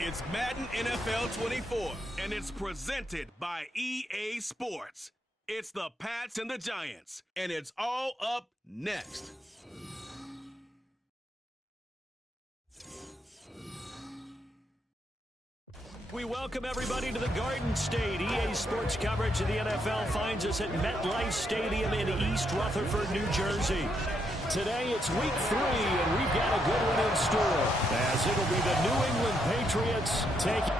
It's Madden NFL 24, and it's presented by EA Sports. It's the Pats and the Giants, and it's all up next. We welcome everybody to the Garden State. EA Sports coverage of the NFL finds us at MetLife Stadium in East Rutherford, New Jersey. Today it's week 3, and we've got a good one in store, as it'll be the New England Patriots taking...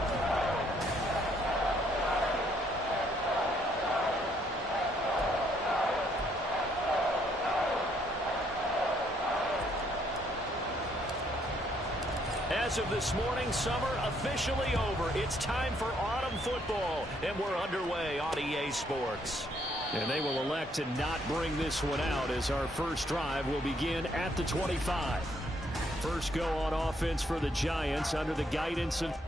As of this morning, summer officially over. It's time for autumn football, and we're underway on EA Sports. And they will elect to not bring this one out, as our first drive will begin at the 25. First go on offense for the Giants under the guidance of...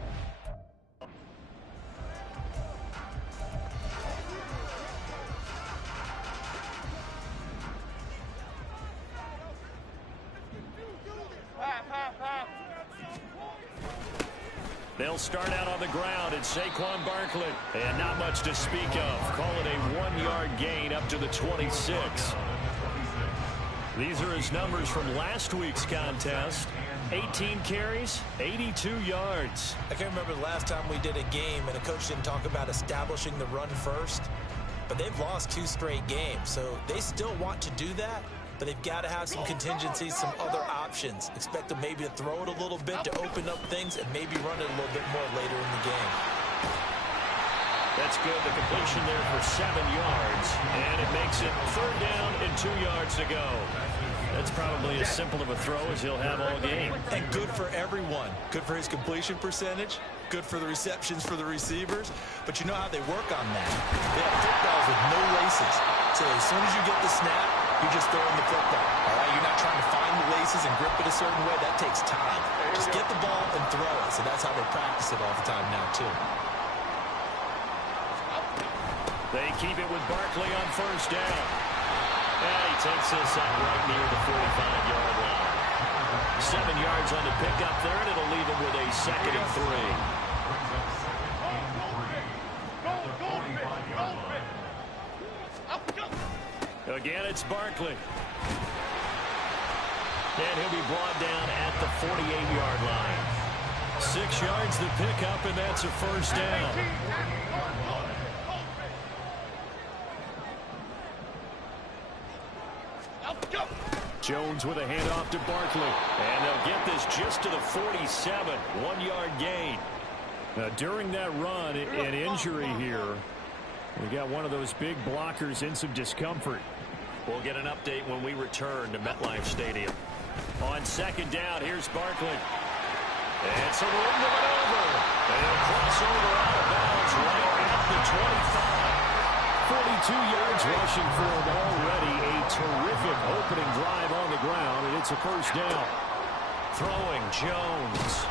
They'll start out on the ground, and Saquon Barkley. And not much to speak of. Call it a 1-yard gain up to the 26. These are his numbers from last week's contest. 18 carries, 82 yards. I can't remember the last time we did a game and a coach didn't talk about establishing the run first. But they've lost 2 straight games, so they still want to do that. But they've got to have some contingencies, some other options. Expect them maybe to throw it a little bit to open up things and maybe run it a little bit more later in the game. That's good. The completion there for 7 yards. And it makes it 3rd down and 2 yards to go. That's probably as simple of a throw as he'll have all game. And good for everyone. Good for his completion percentage. Good for the receptions for the receivers. But you know how they work on that. They have footballs with no laces. So as soon as you get the snap, you're just throwing the football. All right, you're not trying to find the laces and grip it a certain way. That takes time. Just get the ball and throw it. So that's how they practice it all the time now, too. They keep it with Barkley on 1st down. And he takes this up right near the 45-yard line. 7 yards on the pickup there, and it'll leave him with a 2nd and 3. Again, it's Barkley. And he'll be brought down at the 48-yard line. 6 yards the pickup, and that's a 1st down. Jones with a handoff to Barkley. And they'll get this just to the 47. 1-yard gain. During that run, an injury here. We got one of those big blockers in some discomfort. We'll get an update when we return to MetLife Stadium. On 2nd down, here's Barkley. And some room to maneuver. And he'll cross over out of bounds right at the 25. 42 yards rushing for him already. A terrific opening drive on the ground, and it's a 1st down. Throwing Jones.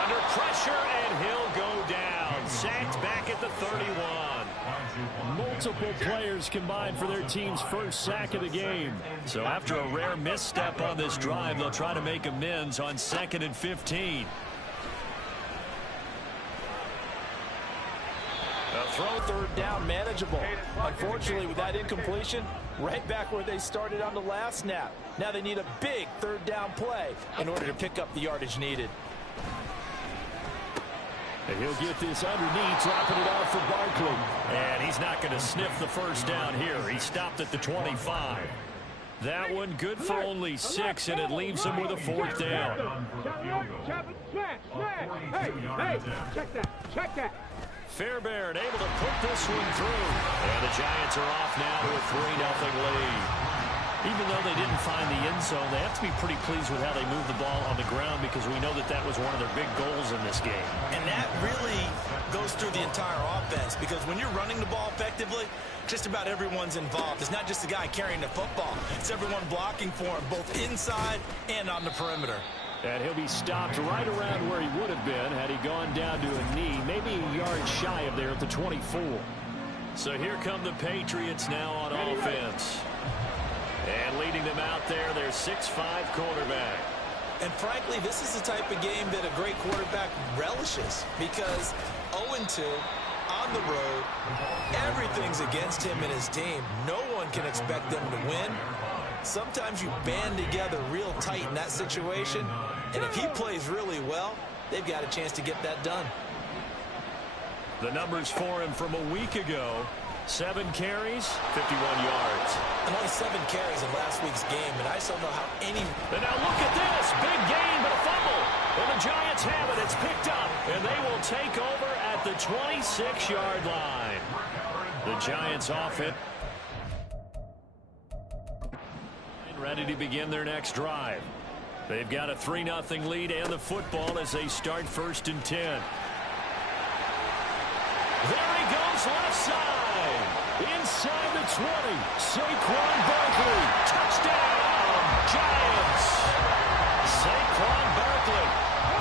Under pressure, and he'll go down. Sacked back at the 31. Multiple players combined for their team's first sack of the game. So after a rare misstep on this drive, they'll try to make amends on 2nd and 15. A throw, third down, manageable. Unfortunately, with that incompletion, right back where they started on the last snap. Now they need a big third down play in order to pick up the yardage needed. And he'll get this underneath, dropping it off for Barkley. And he's not going to sniff the first down here. He stopped at the 25. That one good for only 6, and it leaves him with a 4th down. Hey, check that. Fairbairn able to put this one through. And the Giants are off now to a 3-0 lead. Even though they didn't find the end zone, they have to be pretty pleased with how they moved the ball on the ground, because we know that that was one of their big goals in this game. And that really goes through the entire offense, because when you're running the ball effectively, just about everyone's involved. It's not just the guy carrying the football. It's everyone blocking for him, both inside and on the perimeter. And he'll be stopped right around where he would have been had he gone down to a knee, maybe a yard shy of there at the 24. So here come the Patriots now on offense. And leading them out there, their 6'5" quarterback. And frankly, this is the type of game that a great quarterback relishes, because 0-2 on the road, everything's against him and his team. No one can expect them to win. Sometimes you band together real tight in that situation, and if he plays really well, they've got a chance to get that done. The numbers for him from a week ago: 7 carries, 51 yards. And only 7 carries in last week's game, and I just don't know how any... And now look at this. Big gain, but a fumble. And the Giants have it. It's picked up, and they will take over at the 26-yard line. The Giants off it. Ready to begin their next drive. They've got a 3-0 lead and the football as they start 1st and 10. There he goes, left side. Inside the 20. Saquon Barkley. Touchdown, Giants. Saquon Barkley.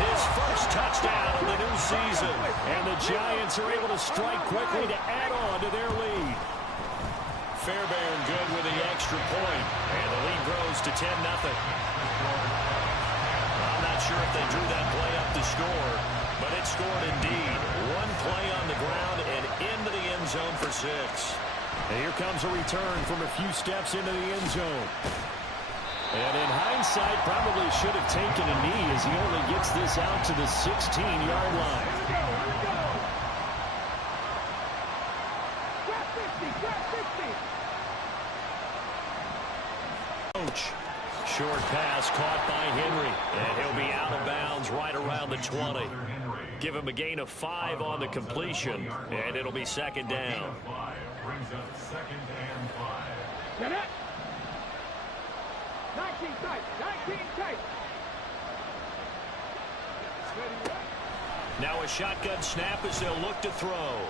His first touchdown of the new season. And the Giants are able to strike quickly to add on to their lead. Fairbairn good with the extra point. And the lead grows to 10-0. I'm not sure if they drew that play up to score, but it scored indeed. One play on the ground and into the end zone for 6. And here comes a return from a few steps into the end zone. And in hindsight, probably should have taken a knee, as he only gets this out to the 16-yard line. Short pass caught by Henry, and he'll be out of bounds right around the 20. Give him a gain of 5 on the completion, and it'll be 2nd down. Get it! 19 tight, 19 tight. Now a shotgun snap as they'll look to throw.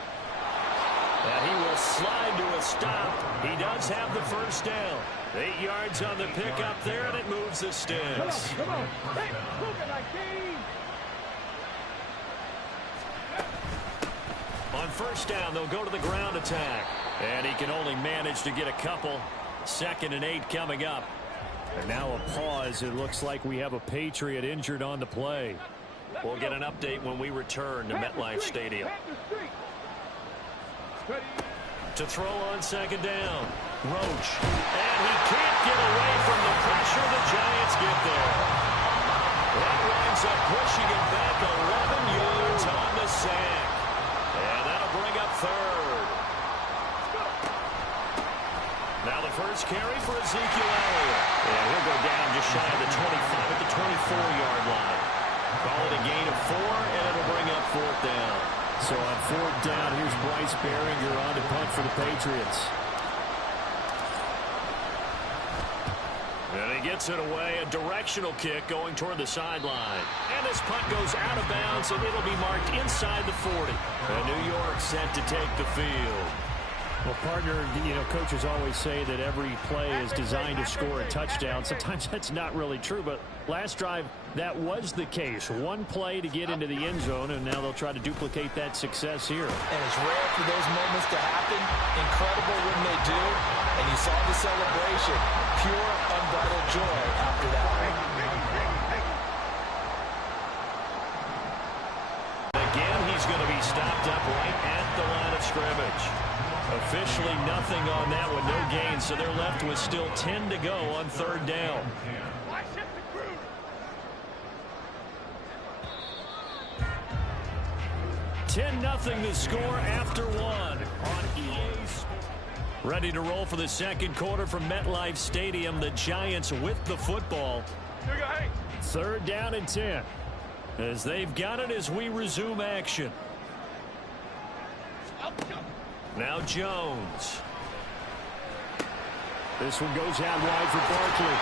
And he will slide to a stop. He does have the first down. 8 yards on the pickup there, and it moves the sticks. Come on. Hey, move it, 19. On first down, they'll go to the ground attack. And he can only manage to get a couple. 2nd and 8 coming up. And now a pause. It looks like we have a Patriot injured on the play. We'll get an update when we return to MetLife Stadium. To throw on 2nd down. Roach. And he can't get away from the pressure. The Giants get there. That winds up pushing him back 11 yards on the sack. And that'll bring up 3rd. Now the first carry for Ezekiel Elliott. And he'll go down just shy of the 25 at the 24-yard line. Call it a gain of 4, and it'll bring up 4th down. So on 4th down, here's Bryce Behringer on to punt for the Patriots. And he gets it away, a directional kick going toward the sideline. And this punt goes out of bounds, and it'll be marked inside the 40. And New York set to take the field. Well, partner, coaches always say that every play is designed to score a touchdown. Sometimes that's not really true, but last drive, that was the case. One play to get into the end zone, and now they'll try to duplicate that success here. And it's rare for those moments to happen. Incredible when they do. And you saw the celebration. Pure, unbridled joy after that. Again, he's going to be stopped up right at the line of scrimmage. Officially nothing on that one, no gain, so they're left with still 10 to go on third down. 10-0 the score after one on EA Sports. Ready to roll for the second quarter from MetLife Stadium. The Giants with the football. Third down and 10. As they've got it as we resume action. Now Jones. This one goes out wide for Barkley.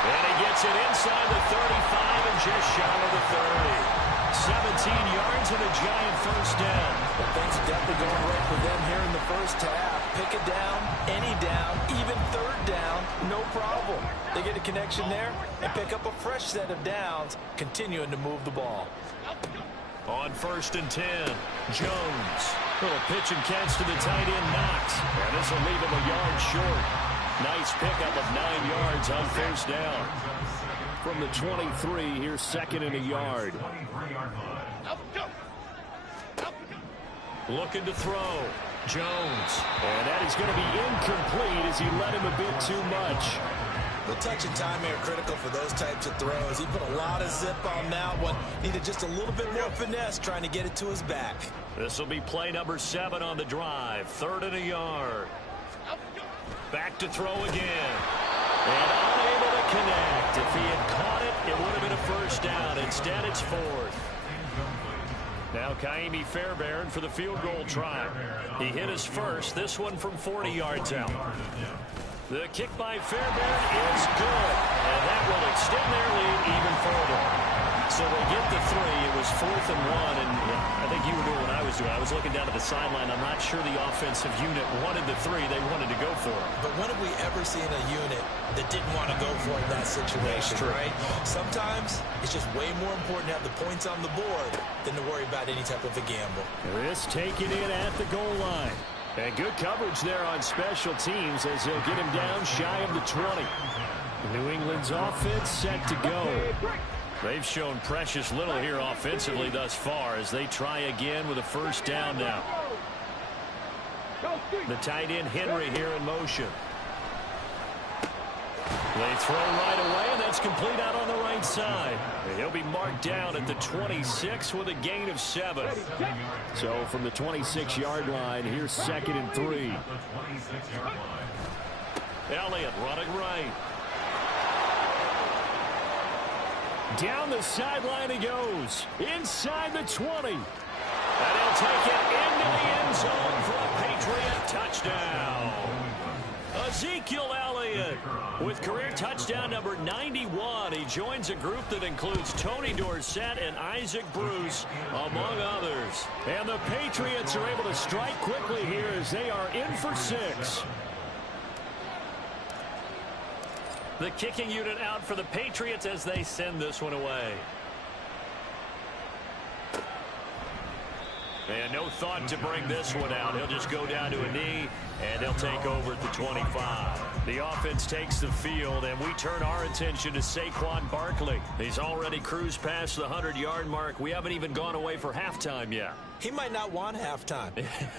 And he gets it inside the 35 and just shy of the 30. 17 yards and a Giant first down. But things are definitely going right for them here in the first half. Pick it down, any down, even third down, no problem. They get a connection there and pick up a fresh set of downs, continuing to move the ball. On first and 10, Jones. Little pitch and catch to the tight end, Knox. And this will leave him a yard short. Nice pickup of 9 yards on first down. From the 23, here's second and a yard. Looking to throw. Jones. And that is going to be incomplete as he let him a bit too much. The touch and time here are critical for those types of throws. He put a lot of zip on that one. Needed just a little bit more finesse trying to get it to his back. This will be play number 7 on the drive. Third and a yard. Back to throw again. And unable to connect. If he had caught it, it would have been a first down. Instead, it's fourth. Now Kaimi Fairbairn for the field goal try. He hit his first, this one from 40 yards out. The kick by Fairbairn is good, and that will extend their lead even further. So they get the 3. It was 4th and 1, and I think you were doing what I was doing. I was looking down at the sideline. I'm not sure the offensive unit wanted the 3. They wanted to go for it. But when have we ever seen a unit that didn't want to go for it in that situation, right? Sometimes it's just way more important to have the points on the board than to worry about any type of a gamble. This taken in at the goal line. And good coverage there on special teams as they'll get him down shy of the 20. New England's offense set to go. They've shown precious little here offensively thus far as they try again with a first down now. The tight end Henry here in motion. They throw right away, and that's complete out on the right side. And he'll be marked down at the 26 with a gain of 7. So from the 26-yard line, here's second and 3. Elliott running right. Down the sideline he goes. Inside the 20. And he'll take it into the end zone for a Patriot touchdown. Ezekiel Elliott with career touchdown number 91. He joins a group that includes Tony Dorsett and Isaac Bruce, among others. And the Patriots are able to strike quickly here as they are in for 6. The kicking unit out for the Patriots as they send this one away. And no thought to bring this one out. He'll just go down to a knee, and they'll take over at the 25. The offense takes the field, and we turn our attention to Saquon Barkley. He's already cruised past the 100-yard mark. We haven't even gone away for halftime yet. He might not want halftime.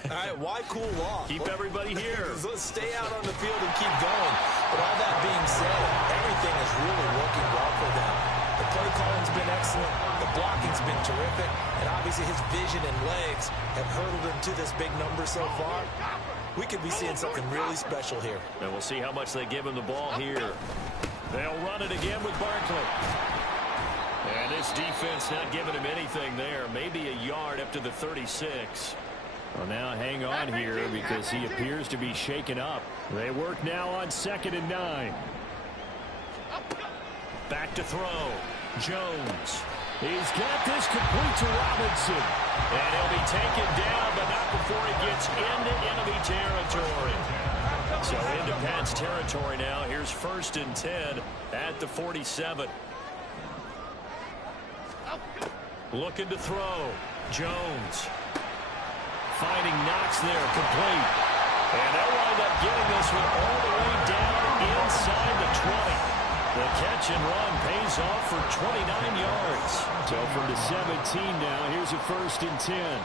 All right, why cool off? Keep everybody here. Let's stay out on the field and keep going. But all that being said, everything is really working well for them. The play calling's been excellent. The blocking's been terrific. And obviously his vision and legs have hurdled him to this big number so far. We could be seeing something really special here. And we'll see how much they give him the ball here. They'll run it again with Barkley. And this defense not giving him anything there. Maybe a yard up to the 36. Well, now hang on here because he appears to be shaken up. They work now on 2nd and 9. Back to throw. Jones. He's got this complete to Robinson. And he'll be taken down, but not before he gets into enemy territory. So into Pats territory now. Here's 1st and 10 at the 47. Looking to throw. Jones. Finding Knox there, complete. And they'll wind up getting this one all the way down inside the 20. The catch and run pays off for 29 yards. So from the 17 now, here's a 1st and 10.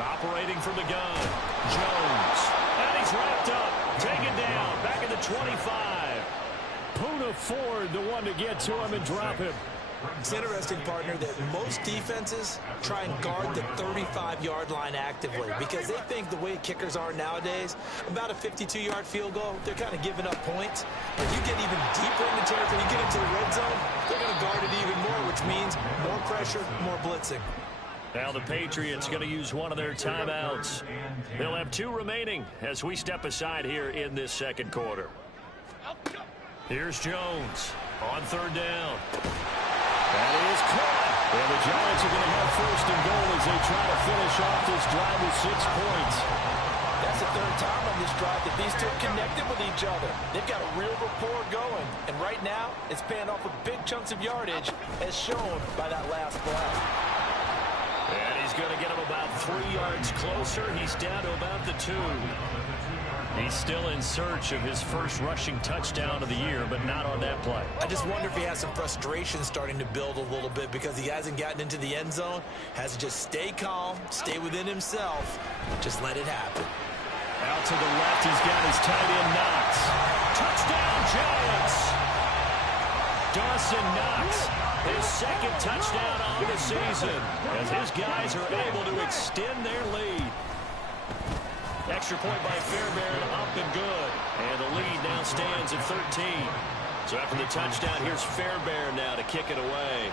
Operating from the gun. Jones. And he's wrapped up. Taken down. Back at the 25. Poona Ford, the one to get to him and drop him. It's interesting, partner, that most defenses try and guard the 35-yard line actively because they think the way kickers are nowadays, about a 52-yard field goal, they're kind of giving up points. But you get even deeper into territory, you get into the red zone, they're going to guard it even more, which means more pressure, more blitzing. Now the Patriots going to use one of their timeouts. They'll have 2 remaining as we step aside here in this second quarter. Here's Jones on 3rd down. That is caught. And the Giants are going to have 1st and goal as they try to finish off this drive with 6 points. That's the 3rd time on this drive that these two have connected with each other. They've got a real rapport going. And right now, it's paying off with big chunks of yardage, as shown by that last play. And he's going to get him about 3 yards closer. He's down to about the 2. He's still in search of his first rushing touchdown of the year, but not on that play. I just wonder if he has some frustration starting to build a little bit because he hasn't gotten into the end zone. Has to just stay calm, stay within himself, just let it happen. Out to the left, he's got his tight end Knox. Touchdown, Giants! Dawson Knox, his 2nd touchdown on the season, as his guys are able to extend their lead. Extra point by Fairbairn, up and good. And the lead now stands at 13. So after the touchdown, here's Fairbairn now to kick it away.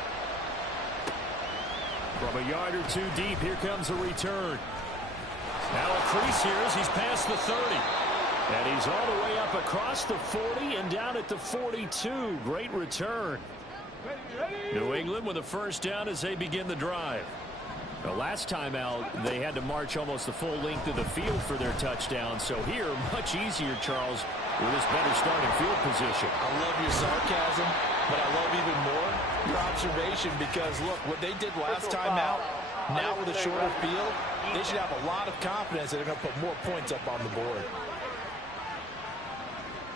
From a yard or 2 deep, here comes a return. Now a crease here as he's past the 30. And he's all the way up across the 40 and down at the 42. Great return. New England with a 1st down as they begin the drive. The last time out, they had to march almost the full length of the field for their touchdown. So here, much easier, Charles, with this better starting field position. I love your sarcasm, but I love even more your observation because, look, what they did last time out, now with a shorter field, they should have a lot of confidence that they're going to put more points up on the board.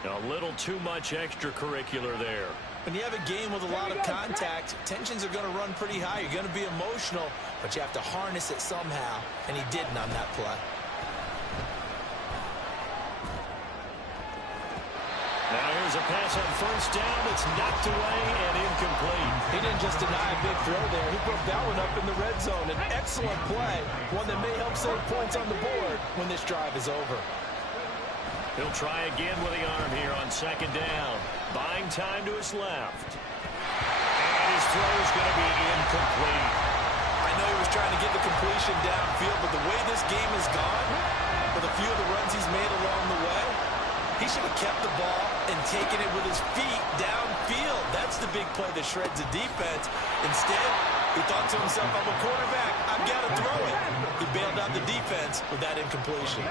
A little too much extracurricular there. When you have a game with a lot of contact, tensions are going to run pretty high. You're going to be emotional, but you have to harness it somehow, and he didn't on that play. Now here's a pass on 1st down. It's knocked away and incomplete. He didn't just deny a big throw there. He broke that one up in the red zone. An excellent play, one that may help save points on the board when this drive is over. He'll try again with the arm here on 2nd down. Buying time to his left. And his throw is going to be incomplete. I know he was trying to get the completion downfield, but the way this game has gone, with a few of the runs he's made along the way, he should have kept the ball and taken it with his feet downfield. That's the big play that shreds the defense. Instead, he thought to himself, I'm a quarterback, I've got to throw it. He bailed out the defense with that incompletion.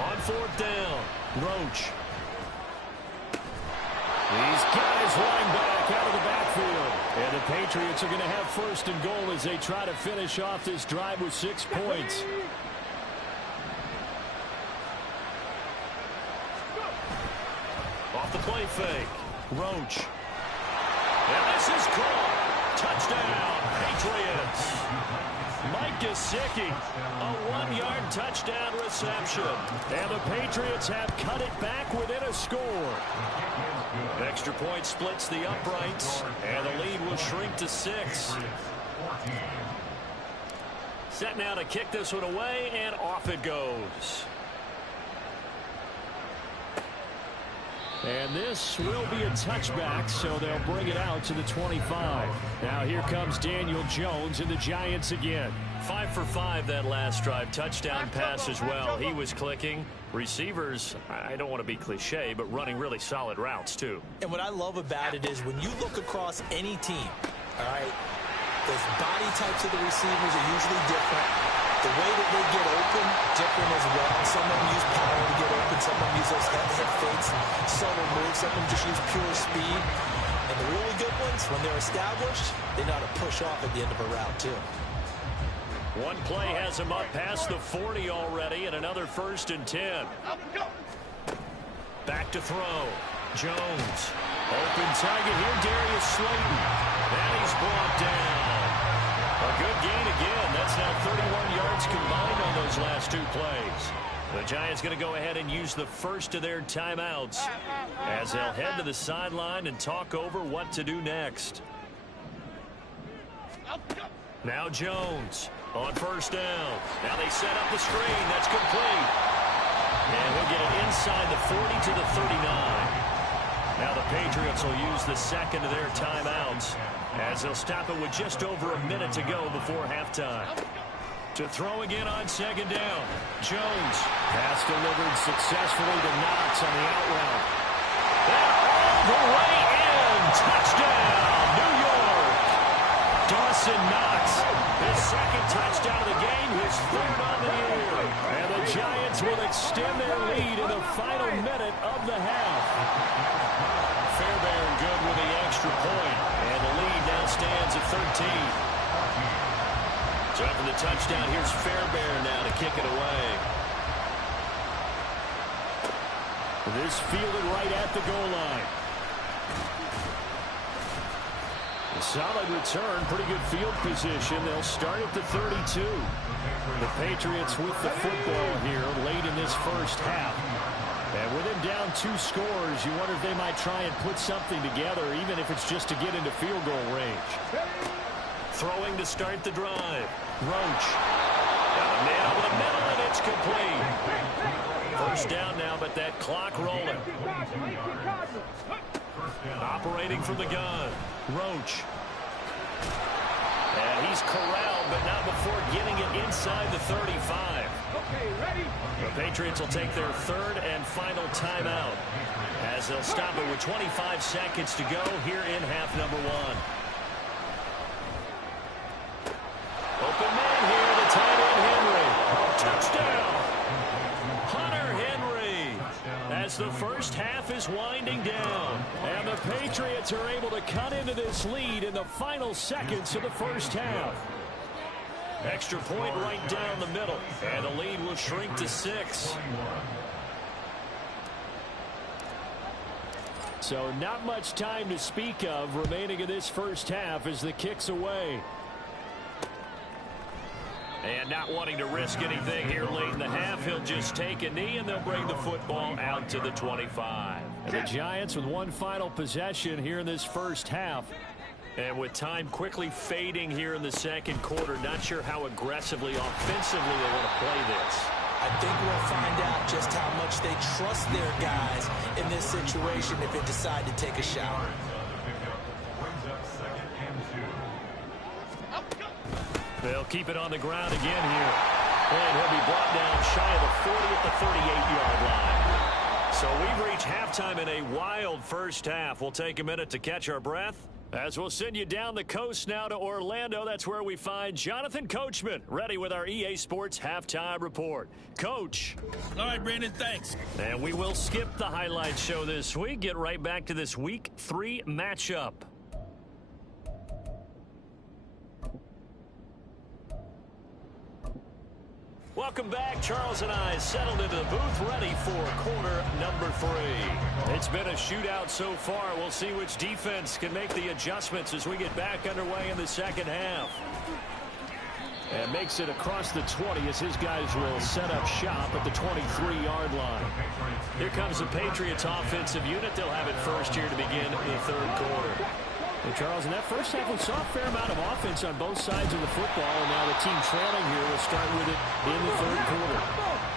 On 4th down, Roach. These guys running back out of the backfield. And the Patriots are going to have 1st and goal as they try to finish off this drive with 6 points. Off the play fake, Roach. And this is caught. Touchdown, Patriots. Mike Gesicki, a 1-yard touchdown reception. And the Patriots have cut it back within a score. Extra point splits the uprights, and the lead will shrink to 6. Set now to kick this one away, and off it goes. And this will be a touchback, so they'll bring it out to the 25. Now here comes Daniel Jones and the Giants again. 5 for 5 that last drive. Touchdown pass as well. He was clicking. Receivers, I don't want to be cliche, but running really solid routes too. And what I love about it is when you look across any team, all right, those body types of the receivers are usually different. The way that they get open, different as well. Some of them use power to get open. Some of them use those head fakes, subtle moves. Some of them just use pure speed. And the really good ones, when they're established, they know how to push off at the end of a route, too. One play has him up past the 40 already, and another 1st and 10. Back to throw. Jones. Open target here, Darius Slayton. And he's brought down. A good gain again. That's now 31 yards combined on those last 2 plays. The Giants going to go ahead and use the first of their timeouts as they'll head to the sideline and talk over what to do next. Now Jones on 1st down. Now they set up the screen. That's complete. And he'll get it inside the 40 to the 39. Now the Patriots will use the second of their timeouts as they'll stop it with just over a minute to go before halftime. To throw again on 2nd down. Jones. Pass delivered successfully to Knox on the out route. And all the way in. Touchdown, New York. Dawson Knox. His 2nd touchdown of the game. His 3rd on the year. And the Giants will extend their lead in the final minute of the half. Fairbairn good with the extra point. And the lead now stands at 13. So after the touchdown, here's Fairbairn now to kick it away. This fielded right at the goal line. A solid return, pretty good field position. They'll start at the 32. The Patriots with the football here late in this first half. And with him down 2 scores, you wonder if they might try and put something together, even if it's just to get into field goal range. Throwing to start the drive. Roach. Got a man over the middle, and it's complete. 1st down now, but that clock rolling. Operating from the gun. Roach. And he's corralled, but not before getting it inside the 35. The Patriots will take their 3rd and final timeout as they'll stop it with 25 seconds to go here in half number 1. Open man here, the tight end Henry. Touchdown! Hunter Henry as the first half is winding down. And the Patriots are able to cut into this lead in the final seconds of the first half. Extra point right down the middle, and the lead will shrink to 6. So not much time to speak of remaining in this first half as the kick's away. And not wanting to risk anything here late in the half, he'll just take a knee, and they'll bring the football out to the 25. And the Giants with one final possession here in this first half. And with time quickly fading here in the 2nd quarter, not sure how aggressively, offensively they want to play this. I think we'll find out just how much they trust their guys in this situation if they decide to take a shot. They'll keep it on the ground again here. And he'll be brought down shy of the 40 at the 38-yard line. So we've reached halftime in a wild first half. We'll take a minute to catch our breath as we'll send you down the coast now to Orlando. That's where we find Jonathan Coachman ready with our EA Sports halftime report. Coach. All right, Brandon, thanks. And we will skip the highlight show this week. Get right back to this Week 3 matchup. Welcome back. Charles and I settled into the booth ready for quarter number 3. It's been a shootout so far. We'll see which defense can make the adjustments as we get back underway in the second half. And makes it across the 20 as his guys will set up shop at the 23-yard line. Here comes the Patriots offensive unit. They'll have it first here to begin the 3rd quarter. Hey, Charles, in that first half, we saw a fair amount of offense on both sides of the football, and now the team trailing here will start with it in the 3rd quarter.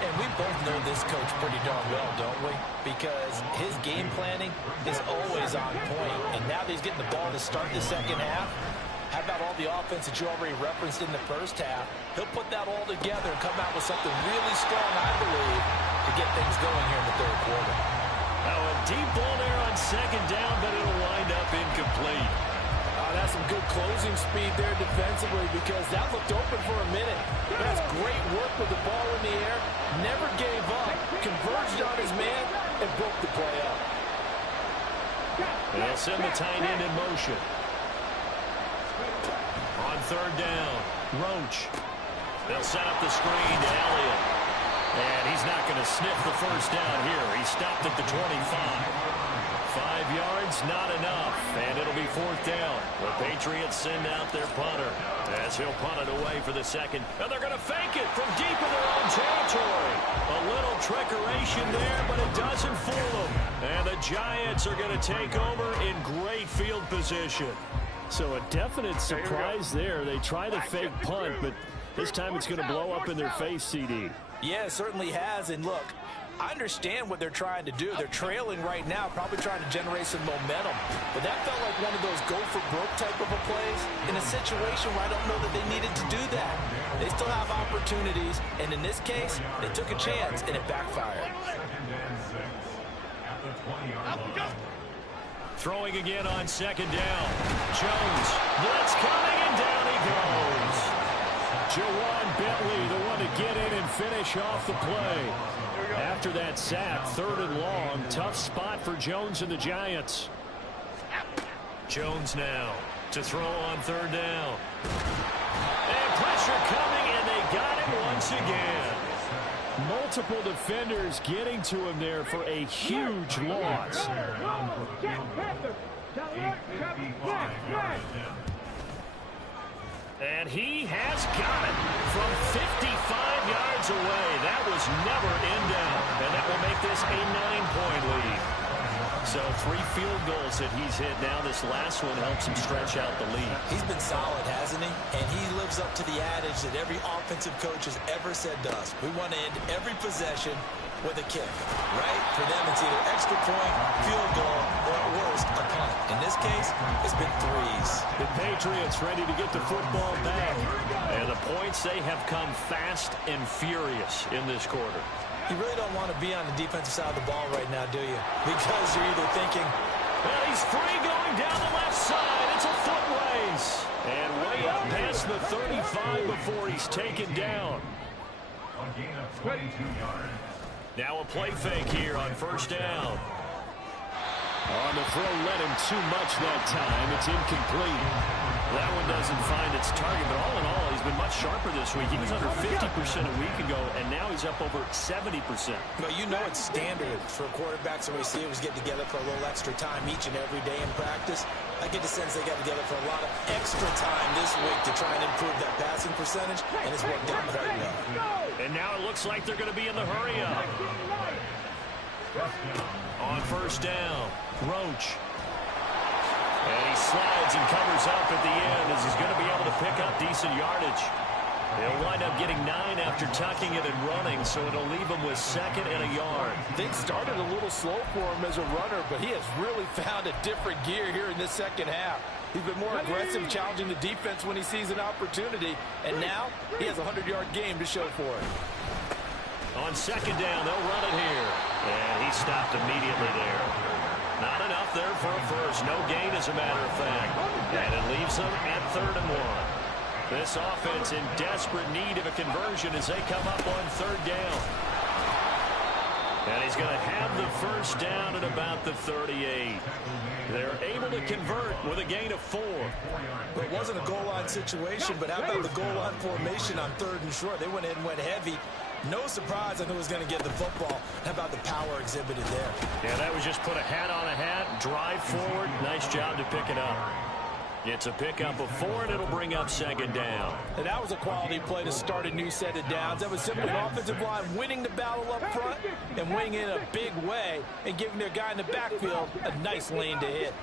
And we both know this coach pretty darn well, don't we? Because his game planning is always on point. And now that he's getting the ball to start the second half, how about all the offense that you already referenced in the first half? He'll put that all together and come out with something really strong, I believe, to get things going here in the third quarter. Now a deep ball there on second down, but it'll wind up incomplete. That's some good closing speed there defensively because that looked open for a minute. That's great work with the ball in the air. Never gave up. Converged on his man and broke the play up. They'll send the tight end in motion. On third down, Roach. They'll set up the screen to Elliott. And he's not going to sniff the first down here. He stopped at the 25. 5 yards, not enough, and it'll be fourth down. The Patriots send out their punter as he'll punt it away for the second. And they're going to fake it from deep in their own territory. A little trickeration there, but it doesn't fool them. And the Giants are going to take over in great field position. So a definite surprise there. They try the fake punt, but this time it's going to blow up in their face, CD. Yeah, it certainly has. And look, I understand what they're trying to do. They're trailing right now, probably trying to generate some momentum. But that felt like one of those go-for-broke type of a plays in a situation where I don't know that they needed to do that. They still have opportunities, and in this case, they took a chance, and it backfired. Throwing again on second down. Jones, blitz coming, and down he goes. Jawan Bentley, the one to get in and finish off the play. After that sack, third and long, tough spot for Jones and the Giants. Jones now to throw on third down. And pressure coming, and they got him once again. Multiple defenders getting to him there for a huge loss. And he has got it from 55 yards away. That was never in doubt. And that will make this a 9-point lead. So 3 field goals that he's hit now. This last one helps him stretch out the lead. He's been solid, hasn't he? And he lives up to the adage that every offensive coach has ever said to us. We want to end every possession with a kick, right? For them, it's either extra point, field goal, or at worst, a punt. In this case, it's been threes. The Patriots ready to get the football back. And the points, they have come fast and furious in this quarter. You really don't want to be on the defensive side of the ball right now, do you? Because you're either thinking, well, he's free going down the left side. It's a foot race. And way up past the 35 before he's taken down. Now a play fake here on first down. On the throw, led him too much that time. It's incomplete. That one doesn't find its target, but all in all, he's been much sharper this week. He was under 50% a week ago, and now he's up over 70%. But you know it's standard for quarterbacks and receivers get together for a little extra time each and every day in practice. I get the sense they got together for a lot of extra time this week to try and improve that passing percentage, and it's worked out quite well. And now it looks like they're going to be in the hurry-up. On first down, Roach. And he slides and covers up at the end as he's going to be able to pick up decent yardage. He'll wind up getting 9 after tucking it and running, so it'll leave him with second and a yard. Things started a little slow for him as a runner, but he has really found a different gear here in this second half. He's been more aggressive, challenging the defense when he sees an opportunity, and now he has a 100-yard game to show for it. On second down, they'll run it here. And he stopped immediately there. Not enough there for a first. No gain, as a matter of fact. And it leaves them at 3rd and 1. This offense in desperate need of a conversion as they come up on third down. And he's going to have the first down at about the 38. They're able to convert with a gain of 4. It wasn't a goal line situation, but how about the goal line formation on 3rd and short? They went ahead and went heavy. No surprise on who was going to get the football. How about the power exhibited there? Yeah, that was just put a hat on a hat, drive forward. Nice job to pick it up. It's a pickup of 4, and it'll bring up second down. And that was a quality play to start a new set of downs. That was simply an offensive line winning the battle up front and winning in a big way and giving their guy in the backfield a nice lane to hit.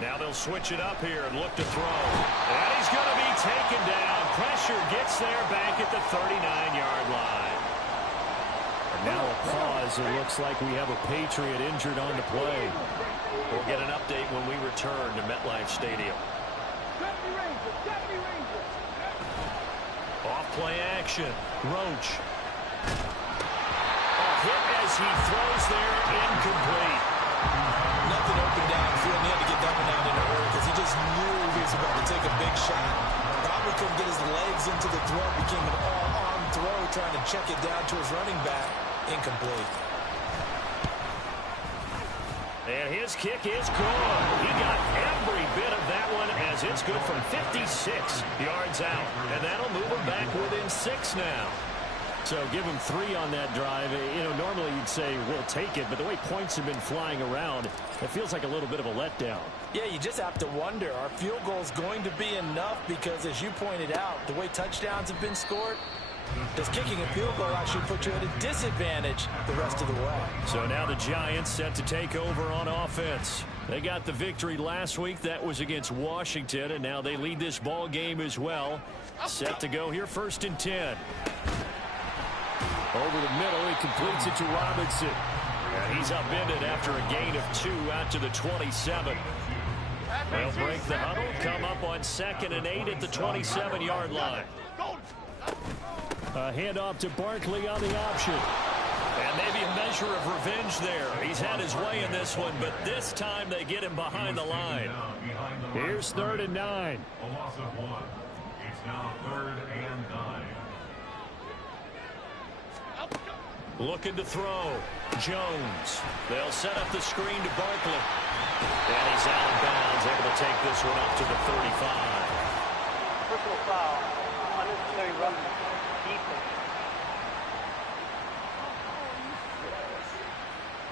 Now they'll switch it up here and look to throw. And he's going to be taken down. Pressure gets there back at the 39-yard line. Now a pause. It looks like we have a Patriot injured on the play. We'll get an update when we return to MetLife Stadium. Off play action. Roach. A hit as he throws there, incomplete. Nothing open downfield. He had to get that one out in a hurry because he just knew he was about to take a big shot. Probably couldn't get his legs into the throw. Became an all-arm throw, trying to check it down to his running back. Incomplete. And his kick is good. He got every bit of that one as it's good from 56 yards out. And that'll move him back within 6 now. So give him 3 on that drive. You know, normally you'd say we'll take it, but the way points have been flying around, it feels like a little bit of a letdown. Yeah, you just have to wonder, are field goals going to be enough? Because as you pointed out, the way touchdowns have been scored, does kicking a field goal actually put you at a disadvantage the rest of the way? So now the Giants set to take over on offense. They got the victory last week. That was against Washington, and now they lead this ball game as well. Set to go here, 1st and 10. Over the middle, he completes it to Robinson. And he's upended after a gain of 2 out to the 27. They'll break the huddle, come up on 2nd and 8 at the 27-yard line. A handoff to Barkley on the option. And maybe a measure of revenge there. He's had his way in this one, but this time they get him behind the line. Here's 3rd and 9. A loss of 1. It's now 3rd and 9. Looking to throw. Jones. They'll set up the screen to Barkley. And he's out of bounds, able to take this one up to the 35. Personal foul, unnecessary roughness, defense.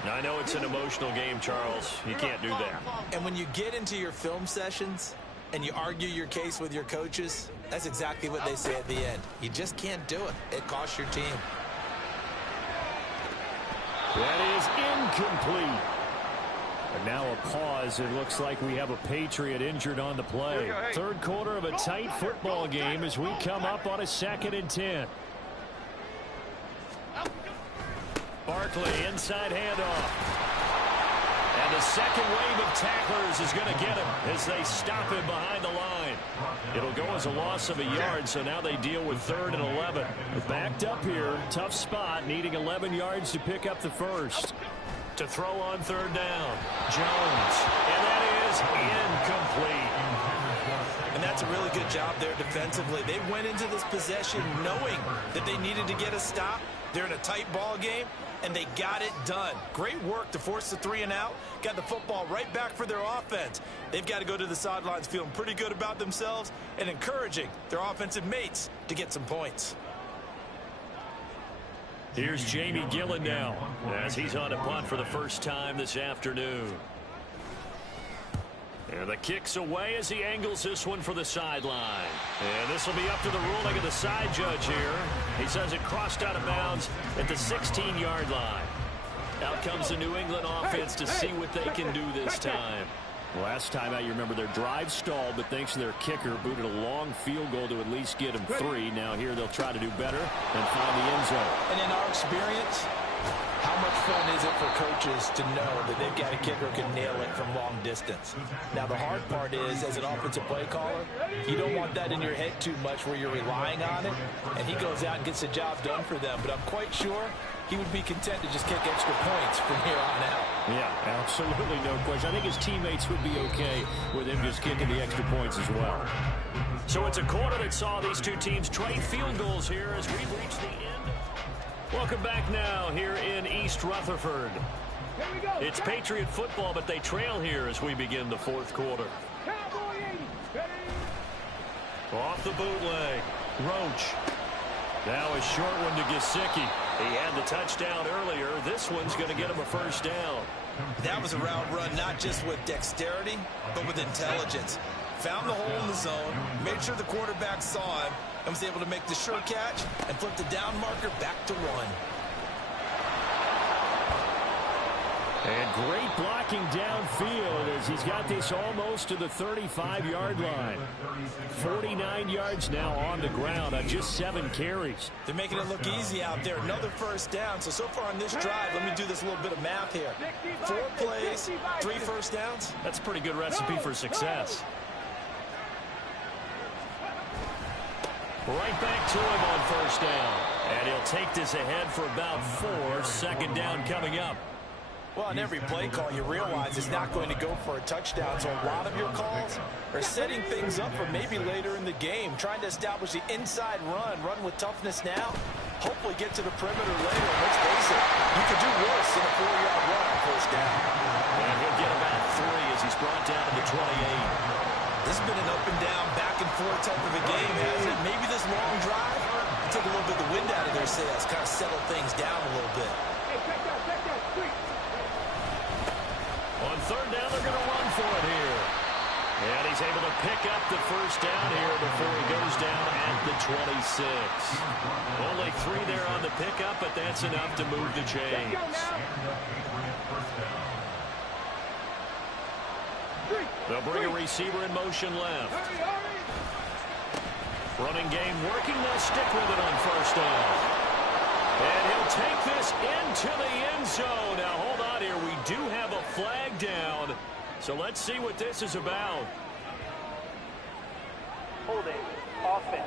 Now, I know it's an emotional game, Charles. You can't do that. And when you get into your film sessions and you argue your case with your coaches, that's exactly what they say at the end. You just can't do it. It costs your team. That is incomplete. And now a pause. It looks like we have a Patriot injured on the play. 3rd quarter of a tight football game as we come up on a 2nd and 10. Barkley, inside handoff. And the second wave of tacklers is going to get him as they stop him behind the line. It'll go as a loss of a yard, so now they deal with 3rd and 11. They're backed up here. Tough spot, needing 11 yards to pick up the first. To throw on 3rd down. Jones. And that is incomplete. And that's a really good job there defensively. They went into this possession knowing that they needed to get a stop. They're in a tight ball game, and they got it done. Great work to force the 3 and out. Got the football right back for their offense. They've got to go to the sidelines feeling pretty good about themselves and encouraging their offensive mates to get some points. Here's Jamie Gillen now as he's on a punt for the first time this afternoon. And the kick's away as he angles this one for the sideline. And this will be up to the ruling of the side judge here. He says it crossed out of bounds at the 16-yard line. Out comes the New England offense to see what they can do this time. Last time out, you remember their drive stalled, but thanks to their kicker, booted a long field goal to at least get them 3. Now here they'll try to do better and find the end zone. And in our experience, how much fun is it for coaches to know that they've got a kicker who can nail it from long distance? Now, the hard part is, as an offensive play caller, you don't want that in your head too much where you're relying on it, and he goes out and gets the job done for them. But I'm quite sure he would be content to just kick extra points from here on out. Yeah, absolutely no question. I think his teammates would be okay with him just kicking the extra points as well. So it's a quarter that saw these two teams trade field goals here as we've reached the end. Welcome back now here in East Rutherford. It's Patriot football, but they trail here as we begin the 4th quarter. Off the bootleg. Roach. Now a short one to Gesicki. He had the touchdown earlier. This one's going to get him a first down. That was a route run not just with dexterity, but with intelligence. Found the hole in the zone, made sure the quarterback saw him, and was able to make the sure catch and flip the down marker back to 1. And great blocking downfield as he's got this almost to the 35-yard line. 49 yards now on the ground on just 7 carries. They're making it look easy out there. Another first down. So far on this drive, let me do this little bit of math here. 4 plays, 3 first downs. That's a pretty good recipe for success. Right back to him on first down. And he'll take this ahead for about 4. Second down coming up. Well, on every play call, you realize it's not going to go for a touchdown. So a lot of your calls are setting things up for maybe later in the game, trying to establish the inside run with toughness now, hopefully get to the perimeter later. And let's face it, you could do worse than a 4-yard run on first down. And he'll get about 3 as he's brought down to the 28. This has been an up and down, back and forth type of a game, hasn't it? Maybe this long drive took a little bit of the wind out of their sails, kind of settled things down a little bit. On third down, they're going to run for it here. And he's able to pick up the first down here before he goes down at the 26. Only 3 there on the pickup, but that's enough to move the chains. They'll bring a receiver in motion left. Running game working. They'll stick with it on first down. And he'll take this into the end zone. Now, hold on here. We do have a flag down. So let's see what this is about. Holding. Offense.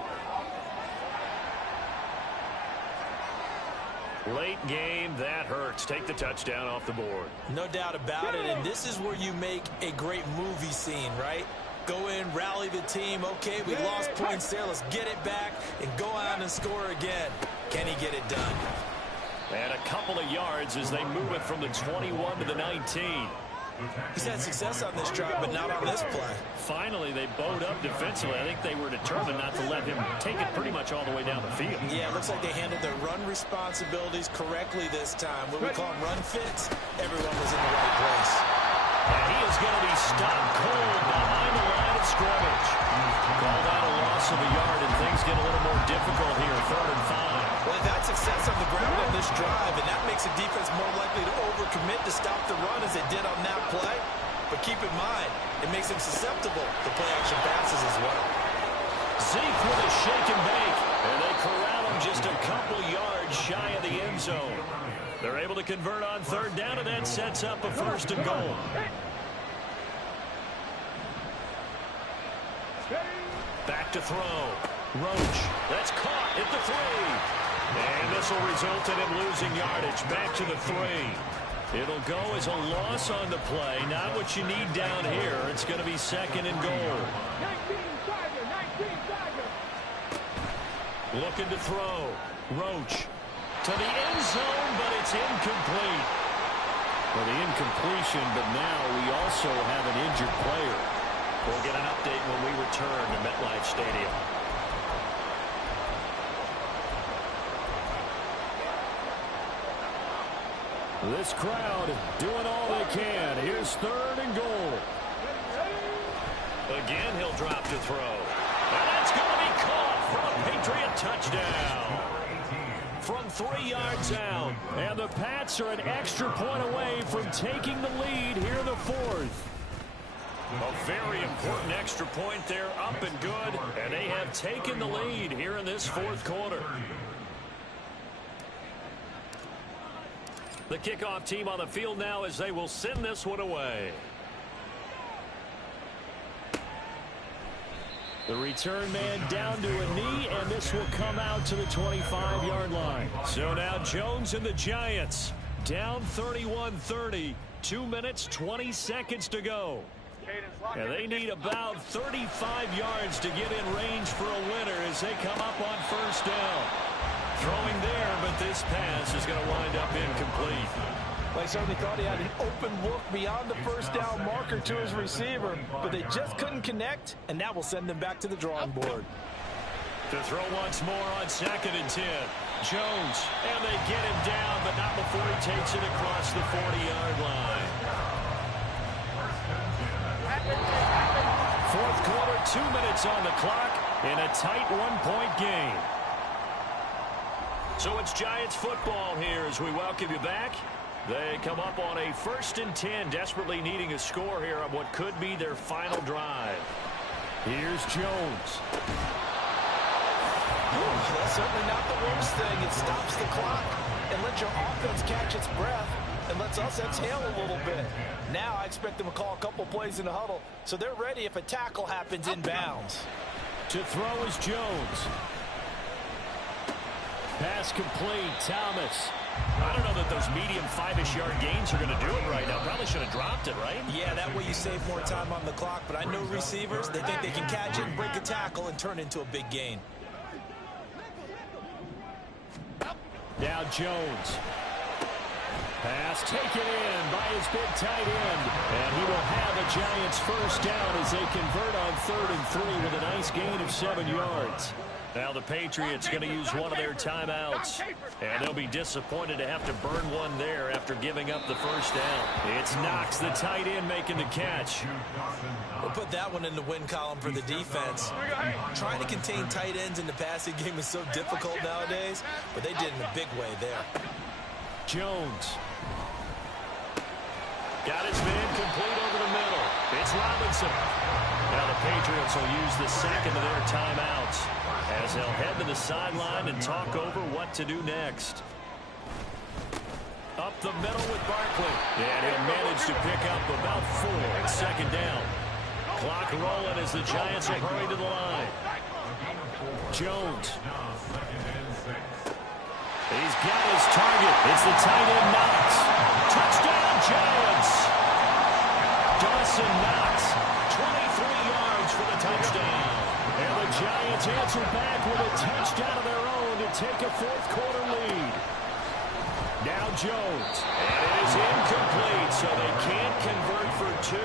Late game, that hurts. Take the touchdown off the board. No doubt about it, and this is where you make a great movie scene, right? Go in, rally the team. Okay, we lost points there. Let's get it back and go on and score again. Can he get it done? And a couple of yards as they move it from the 21 to the 19. He's had success on this drive, but not on this play. Finally, they bowed up defensively. I think they were determined not to let him take it pretty much all the way down the field. Yeah, it looks like they handled their run responsibilities correctly this time. What we call them run fits, everyone was in the right place. And he is going to be stopped cold behind the line of scrimmage. Called out a loss of a yard, and things get a little more difficult here, 3rd and 5. Well, they've had success on the ground on this drive, and that makes a defense more likely to overcommit to stop the run as they did on that play. But keep in mind, it makes them susceptible to play-action passes as well. Zeke with a shake and bake, and they corral him just a couple yards shy of the end zone. They're able to convert on third down, and that sets up a 1st and goal. Back to throw. Roach. That's caught at the 3. And this will result in him losing yardage. Back to the 3. It'll go as a loss on the play. Not what you need down here. It's going to be 2nd and goal. 19 Looking to throw. Roach to the end zone, but it's incomplete. Well, the incompletion, but now we also have an injured player. We'll get an update when we return to MetLife Stadium. This crowd doing all they can. Here's 3rd and goal. Again, he'll drop to throw. And that's going to be caught for a Patriot touchdown. From 3 yards out. And the Pats are an extra point away from taking the lead here in the 4th. A very important extra point there, up and good. And they have taken the lead here in this 4th quarter. The kickoff team on the field now as they will send this one away. The return man down to a knee, and this will come out to the 25-yard line. So now Jones and the Giants down 31-30. 2 minutes, 20 seconds to go. And they need about 35 yards to get in range for a winner as they come up on first down. Throwing there, but this pass is going to wind up incomplete. Well, I certainly thought he had an open look beyond the first down marker to his receiver, but they just couldn't connect, and that will send them back to the drawing board. To throw once more on 2nd and 10. Jones, and they get him down, but not before he takes it across the 40-yard line. 4th quarter, 2 minutes on the clock in a tight 1-point game. So it's Giants football here as we welcome you back. They come up on a 1st and 10, desperately needing a score here on what could be their final drive. Here's Jones. That's certainly not the worst thing. It stops the clock and lets your offense catch its breath and lets us exhale a little bit. Now I expect them to call a couple plays in the huddle so they're ready if a tackle happens inbounds. To throw is Jones. Pass complete, Thomas. I don't know that those medium 5-ish yard gains are going to do it right now. Probably should have dropped it, right? Yeah, that way you save more time on the clock, but I know receivers, they think they can catch it and break a tackle and turn it into a big gain. Now Jones. Pass taken in by his big tight end. And he will have a Giants first down as they convert on 3rd and 3 with a nice gain of 7 yards. Now the Patriots going to use one of their timeouts. And they'll be disappointed to have to burn one there after giving up the first down. It's Knox, the tight end, making the catch. We'll put that one in the win column for the defense. Trying to contain tight ends in the passing game is so difficult nowadays, but they did in a big way there. Jones. Got his man complete over the middle. It's Robinson. Now the Patriots will use the second of their timeouts as they'll head to the sideline and talk over what to do next. Up the middle with Barkley. And he'll manage to pick up about 4. It's 2nd down. Clock rolling as the Giants will hurry to the line. Jones. He's got his target. It's the tight end Knox. Touchdown Giants. Dawson Knox, 23 yards for the touchdown. And the Giants answer back with a touchdown of their own to take a 4th quarter lead. Now Jones. And it is incomplete, so they can't convert for 2.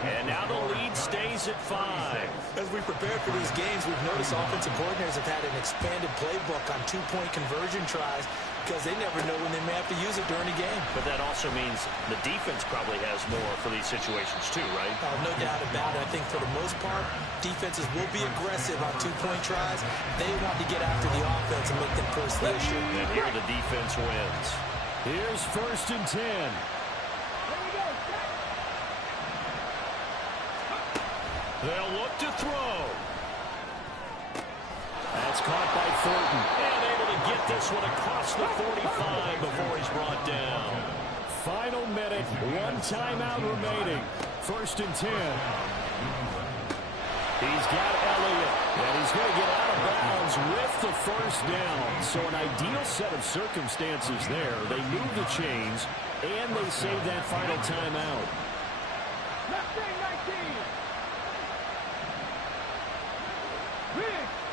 And now the lead stays at 5. As we prepare for these games, we've noticed offensive coordinators have had an expanded playbook on 2-point conversion tries because they never know when they may have to use it during a game. But that also means the defense probably has more for these situations too, right? No doubt about it. I think for the most part, defenses will be aggressive on 2-point tries. They want to get after the offense and make them press the issue. And here the defense wins. Here's 1st and 10. They'll look to throw. That's caught by Thornton. And able to get this one across the 45 before he's brought down. Final minute, 1 timeout remaining. 1st and 10. He's got Elliott, and he's going to get out of bounds with the first down. So an ideal set of circumstances there. They move the chains, and they save that final timeout. Left wing 19.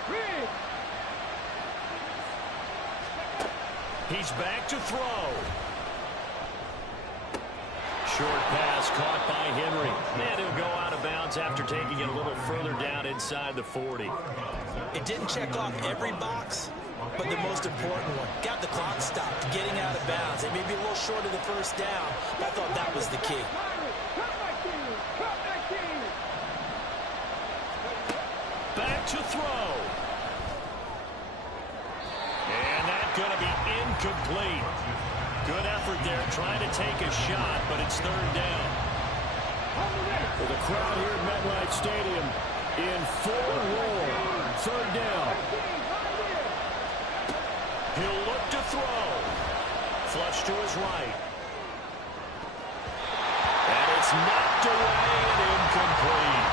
Riggs. He's back to throw. Short pass caught by Henry. And he'll go out of bounds after taking it a little further down inside the 40. It didn't check off every box, but the most important one. Got the clock stopped, getting out of bounds. They may be a little short of the first down, but I thought that was the key. Back to throw. And that's going to be incomplete. Good effort there trying to take a shot, but it's 3rd down. With a crowd here at MetLife Stadium in full roar. 3rd down. He'll look to throw. Flush to his right. And it's knocked away and incomplete.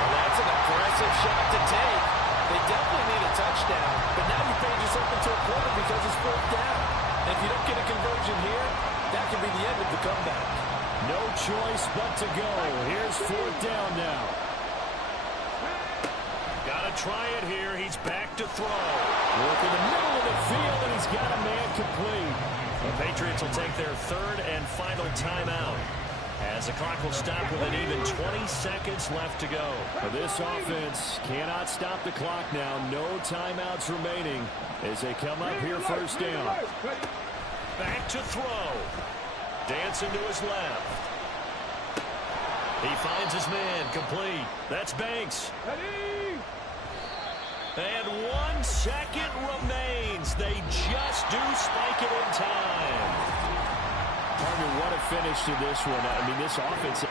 Well, that's an aggressive shot to take. They definitely need a touchdown, but now you page yourself into a corner because it's 4th down. And if you don't get a conversion here, that could be the end of the comeback. No choice but to go. Here's 4th down now. Got to try it here. He's back to throw. Work in the middle of the field, and he's got a man complete. The Patriots will take their 3rd and final timeout, as the clock will stop with an even 20 seconds left to go. This offense cannot stop the clock now. No timeouts remaining as they come up here 1st down. Back to throw. Dancing to his left. He finds his man complete. That's Banks. And 1 second remains. They just do spike it in time. Partner, what a finish to this one. I mean, this offense...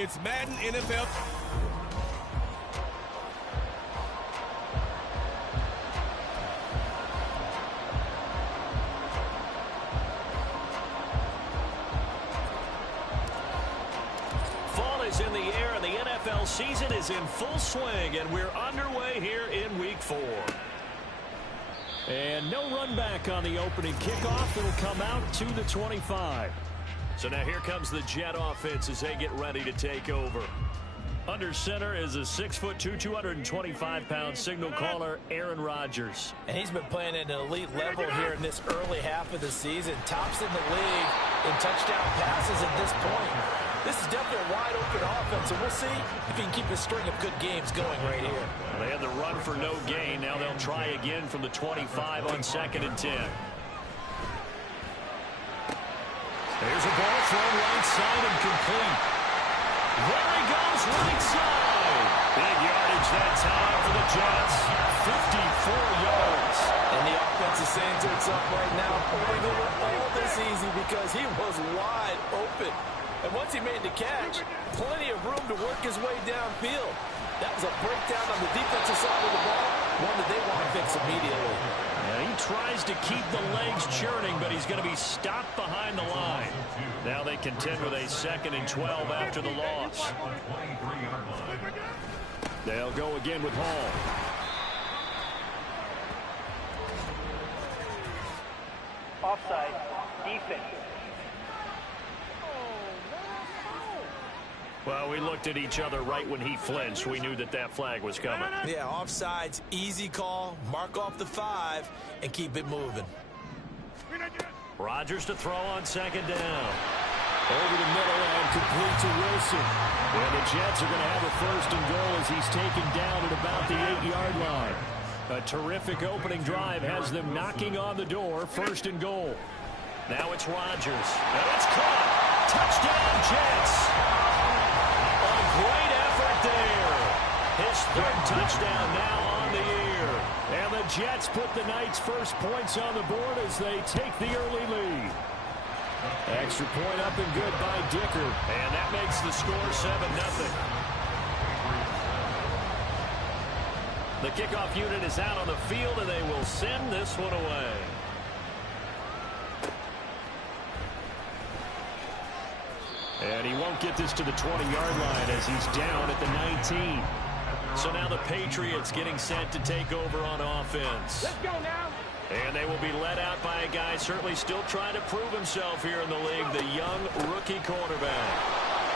It's Madden NFL. Fall is in the air, and the NFL season is in full swing, and we're underway here in Week 4. And no run back on the opening kickoff. It'll come out to the 25. So now here comes the Jet offense as they get ready to take over. Under center is a 6'2", 225-pound signal caller, Aaron Rodgers. And he's been playing at an elite level here in this early half of the season. Tops in the league in touchdown passes at this point. This is definitely a wide-open offense, and we'll see if he can keep a string of good games going right here. Well, they had the run for no gain. Now they'll try again from the 25 on 2nd and 10. There's a ball thrown right side and complete. There he goes, right side. Big yardage that time for the Jets. 54 yards. And the offense is saying to itself right now, we're going to all this easy because he was wide open. And once he made the catch, plenty of room to work his way downfield. That was a breakdown on the defensive side of the ball, one that they want to fix immediately. Yeah, he tries to keep the legs churning, but he's going to be stopped behind the line. Now they contend with a 2nd and 12 after the loss. They'll go again with Hall. Offside. Defense. Well, we looked at each other right when he flinched. We knew that that flag was coming. Yeah, offsides, easy call. Mark off the 5 and keep it moving. Rodgers to throw on 2nd down. Over the middle and complete to Wilson. And the Jets are going to have a 1st and goal as he's taken down at about the 8-yard line. A terrific opening drive has them knocking on the door. 1st and goal. Now it's Rodgers. And it's caught. Touchdown, Jets. Great effort there. His 3rd touchdown now on the year. And the Jets put the Knights' first points on the board as they take the early lead. Extra point up and good by Dicker. And that makes the score 7-0. The kickoff unit is out on the field, and they will send this one away. And he won't get this to the 20-yard line as he's down at the 19. So now the Patriots getting set to take over on offense. Let's go now. And they will be led out by a guy certainly still trying to prove himself here in the league, the young rookie quarterback.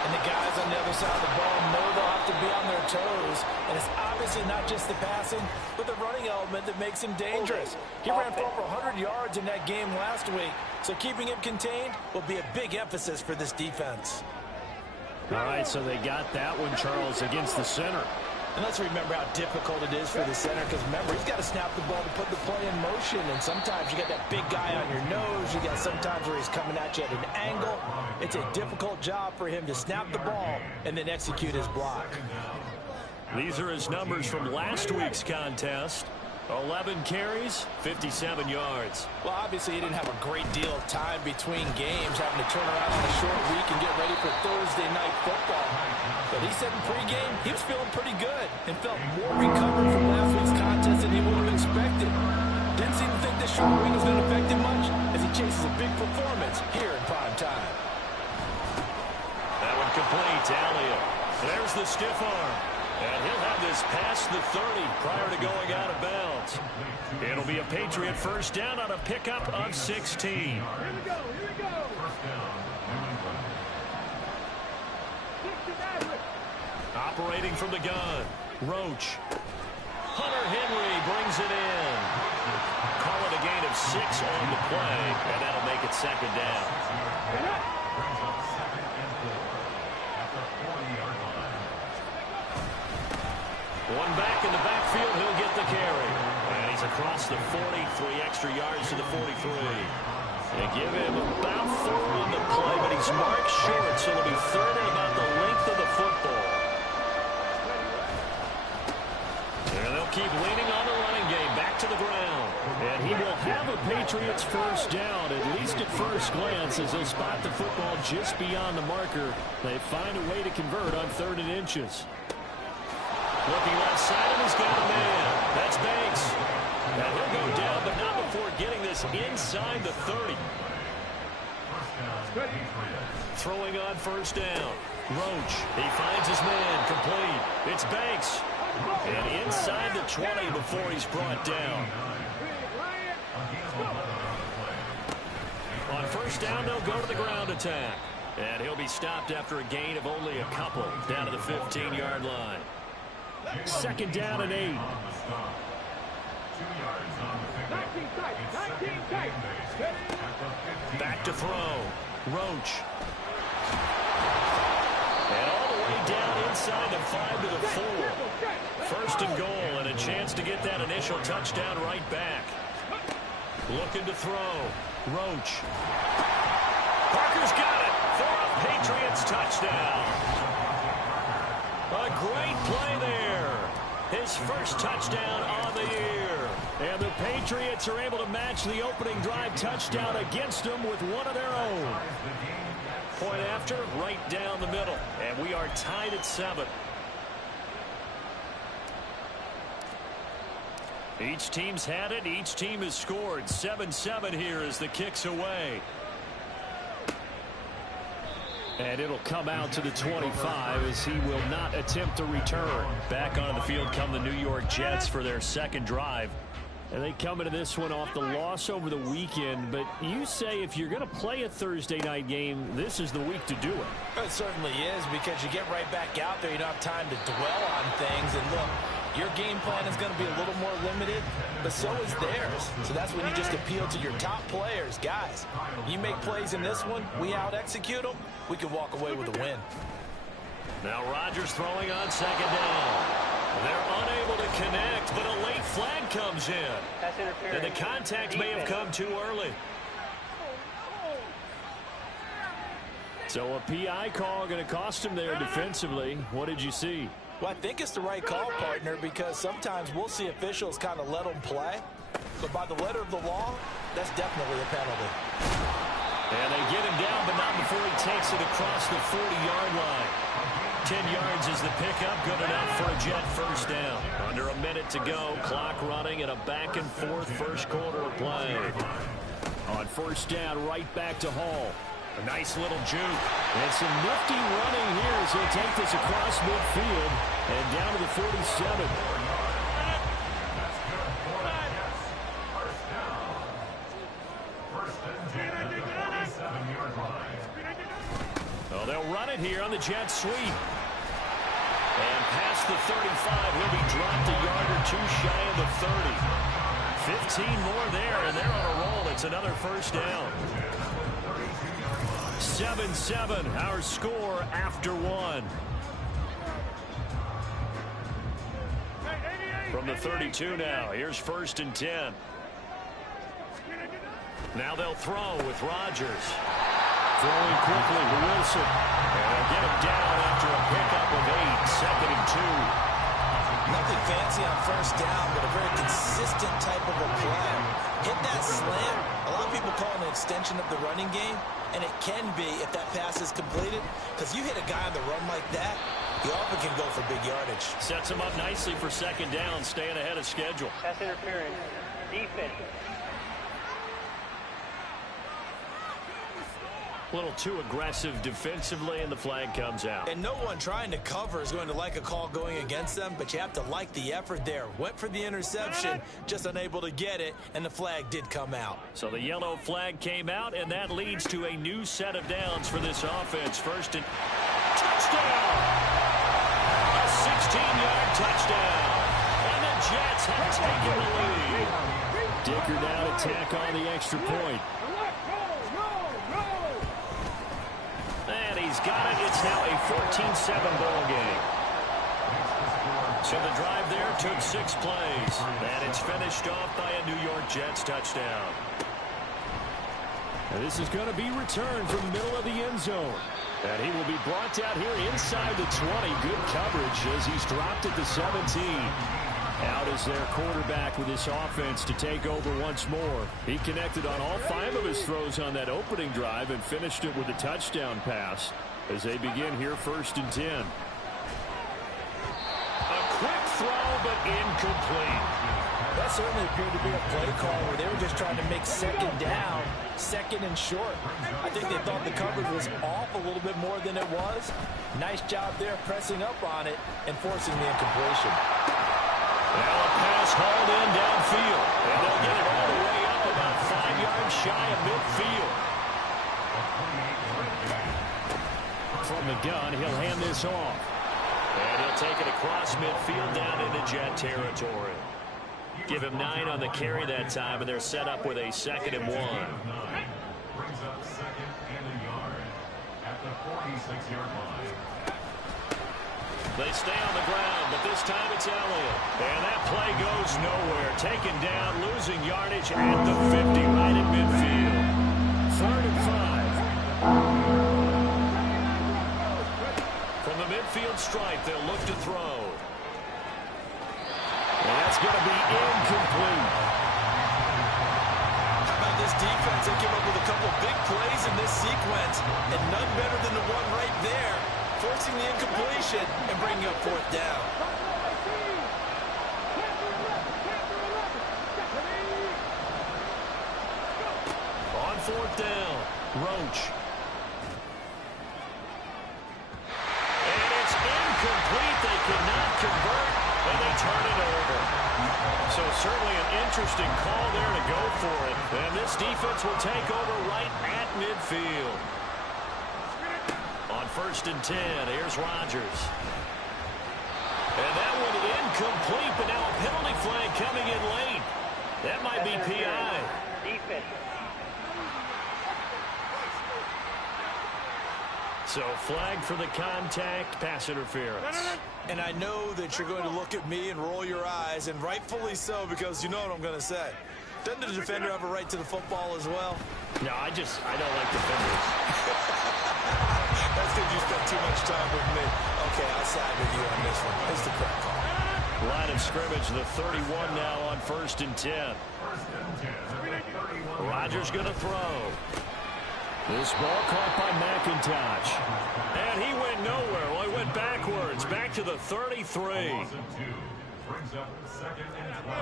And the guys on the other side of the ball know they'll have to be on their toes. And it's obviously not just the passing, but the running element that makes him dangerous. He ran for over 100 yards in that game last week, so keeping him contained will be a big emphasis for this defense. All right, so they got that one, Charles, against the center. And let's remember how difficult it is for the center, because remember, he's got to snap the ball to put the play in motion, and sometimes you got that big guy on your nose. You got sometimes where he's coming at you at an angle. It's a difficult job for him to snap the ball and then execute his block. These are his numbers from last week's contest. 11 carries, 57 yards. Well, obviously, he didn't have a great deal of time between games, having to turn around on a short week and get ready for Thursday night football. But he said in pregame he was feeling pretty good and felt more recovered from last week's contest than he would have expected. Didn't seem to think this short week was going to affect him much as he chases a big performance here in prime time. That one complete to Elliott. There's the stiff arm. And he'll have this past the 30 prior to going out of bounds. It'll be a Patriot first down on a pickup of 16. Here we go. Here we go. Operating from the gun, Roach. Hunter Henry brings it in. Call it a gain of 6 on the play, and that'll make it second down. One back in the backfield, he'll get the carry. And he's across the 40, 3 extra yards to the 43. They give him about 4 on the play, but he's marked short, so it'll be third and about the length of the football. And they'll keep leaning on the running game, back to the ground. And he will have a Patriots first down, at least at first glance, as they spot the football just beyond the marker. They find a way to convert on 3rd and inches. Looking left side, and he's got a man. That's Banks. And he'll go down, but not before getting this inside the 30. Throwing on first down. Roach, he finds his man, complete. It's Banks. And inside the 20 before he's brought down. On first down, they'll go to the ground attack. And he'll be stopped after a gain of only a couple, down to the 15-yard line. Second down and 8. 19 tight. Back to throw. Roach. And all the way down inside the 5 to the 4. First and goal, and a chance to get that initial touchdown right back. Looking to throw. Roach. Parker's got it for a Patriots touchdown. A great play there. His first touchdown on the year. And the Patriots are able to match the opening drive touchdown against them with one of their own. Point after, right down the middle. And we are tied at 7. Each team's had it. Each team has scored. 7-7 here as the kick's away. And it'll come out to the 25 as he will not attempt to return. Back onto the field come the New York Jets for their second drive. And they come into this one off the loss over the weekend. But you say if you're going to play a Thursday night game, this is the week to do it. It certainly is, because you get right back out there. You don't have time to dwell on things. And look, your game plan is going to be a little more limited, but so is theirs. So that's when you just appeal to your top players. Guys, you make plays in this one, we out-execute them, we can walk away with a win. Now Rodgers throwing on second down. They're unable to connect, but a late flag comes in. That's interference. And the contact may have come too early. So a PI call going to cost him there defensively. What did you see? Well, I think it's the right call, partner, because sometimes we'll see officials kind of let them play. But by the letter of the law, that's definitely a penalty. And they get him down, but not before he takes it across the 40-yard line. 10 yards is the pickup, good enough for a Jet first down. Under a minute to go, clock running in a back-and-forth first quarter of play. On first down, right back to Hall. A nice little juke. And some nifty running here as he'll take this across midfield and down to the 47. Well, they'll run it here on the jet sweep. And past the 35, he'll be dropped a yard or two shy of the 30. 15 more there, and they're on a roll. It's another first down. 7-7, our score after one. From the 32 now, here's first and 10. Now they'll throw with Rodgers. Throwing quickly to Wilson. And they'll get him down after a pickup of 8, second and 2. Nothing fancy on first down, but a very consistent type of a play. Hit that slant. A lot of people call it an extension of the running game, and it can be if that pass is completed, because you hit a guy on the run like that, he often can go for big yardage. Sets him up nicely for second down, staying ahead of schedule. Pass interference. Defense. A little too aggressive defensively, and the flag comes out. And no one trying to cover is going to like a call going against them, but you have to like the effort there. Went for the interception, just unable to get it, and the flag did come out. So the yellow flag came out, and that leads to a new set of downs for this offense. First and touchdown! A 16-yard touchdown. And the Jets have taken the lead. Dicker now to tack on the extra point. And he's got it. It's now a 14-7 ball game. So the drive there took 6 plays. And it's finished off by a New York Jets touchdown. And this is going to be returned from the middle of the end zone. And he will be brought down here inside the 20. Good coverage as he's dropped at the 17. Out is their quarterback with this offense to take over once more. He connected on all 5 of his throws on that opening drive and finished it with a touchdown pass as they begin here first and 10. A quick throw, but incomplete. That certainly appeared to be a play call where they were just trying to make second down, second and short. I think they thought the coverage was off a little bit more than it was. Nice job there pressing up on it and forcing the incompletion. Now a pass hauled in downfield. And they'll get it all the way up about 5 yards shy of midfield. From the gun, he'll hand this off. And he'll take it across midfield down into Jet territory. Give him 9 on the carry that time, and they're set up with a 2nd and 1. Brings up 2nd and a yard at the 46-yard line. They stay on the ground, but this time it's Elliott. And that play goes nowhere. Taken down, losing yardage at the 50, right at midfield. 3rd and 5. From the midfield stripe, they'll look to throw. And that's going to be incomplete. How about this defense? They came up with a couple big plays in this sequence, and none better than the one right there, forcing the incompletion and bringing up 4th down. On 4th down, Roach. And it's incomplete. They cannot convert, and they turn it over. So certainly an interesting call there to go for it. And this defense will take over right at midfield. On 1st and 10, here's Rodgers. And that one incomplete, but now a penalty flag coming in late. That might be PI. Defense. So flag for the contact, pass interference. And I know that you're going to look at me and roll your eyes, and rightfully so, because you know what I'm going to say. Doesn't the defender have a right to the football as well? No, I don't like defenders. That's because you spent too much time with me. Okay, I'll side with you on this one. It's the correct call. Line of scrimmage, the 31 now on 1st and 10. Rodgers going to throw. This ball caught by McIntosh. And he went nowhere. Well, he went backwards, back to the 33. Brings up 2nd and 12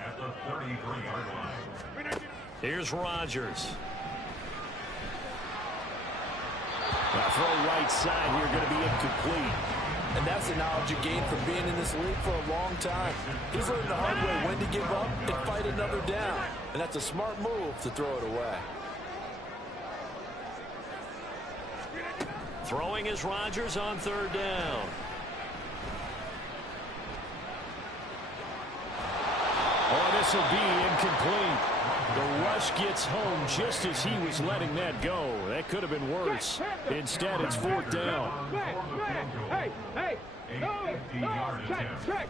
at the 33-yard line. Here's Rodgers. Now throw right side here, going to be incomplete. And that's the knowledge you gain from being in this league for a long time. He's learned the hard way when to give up and fight another down. And that's a smart move to throw it away. Throwing is Rodgers on 3rd down. Oh, this will be incomplete. The rush gets home just as he was letting that go. That could have been worse. Instead, it's 4th down. Hey, check.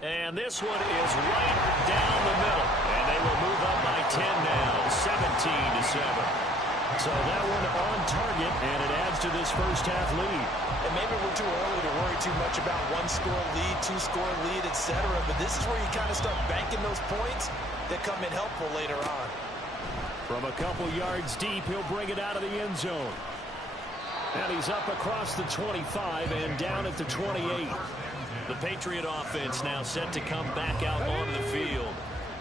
And this one is right down the middle. And they will move up by 10 now, 17-7. So that one on target, and it adds to this first half lead. And maybe we're too early to worry too much about 1-score lead, 2-score lead, etc. But this is where you kind of start banking those points that come in helpful later on. From a couple yards deep, he'll bring it out of the end zone. And he's up across the 25 and down at the 28. The Patriot offense now set to come back out onto the field.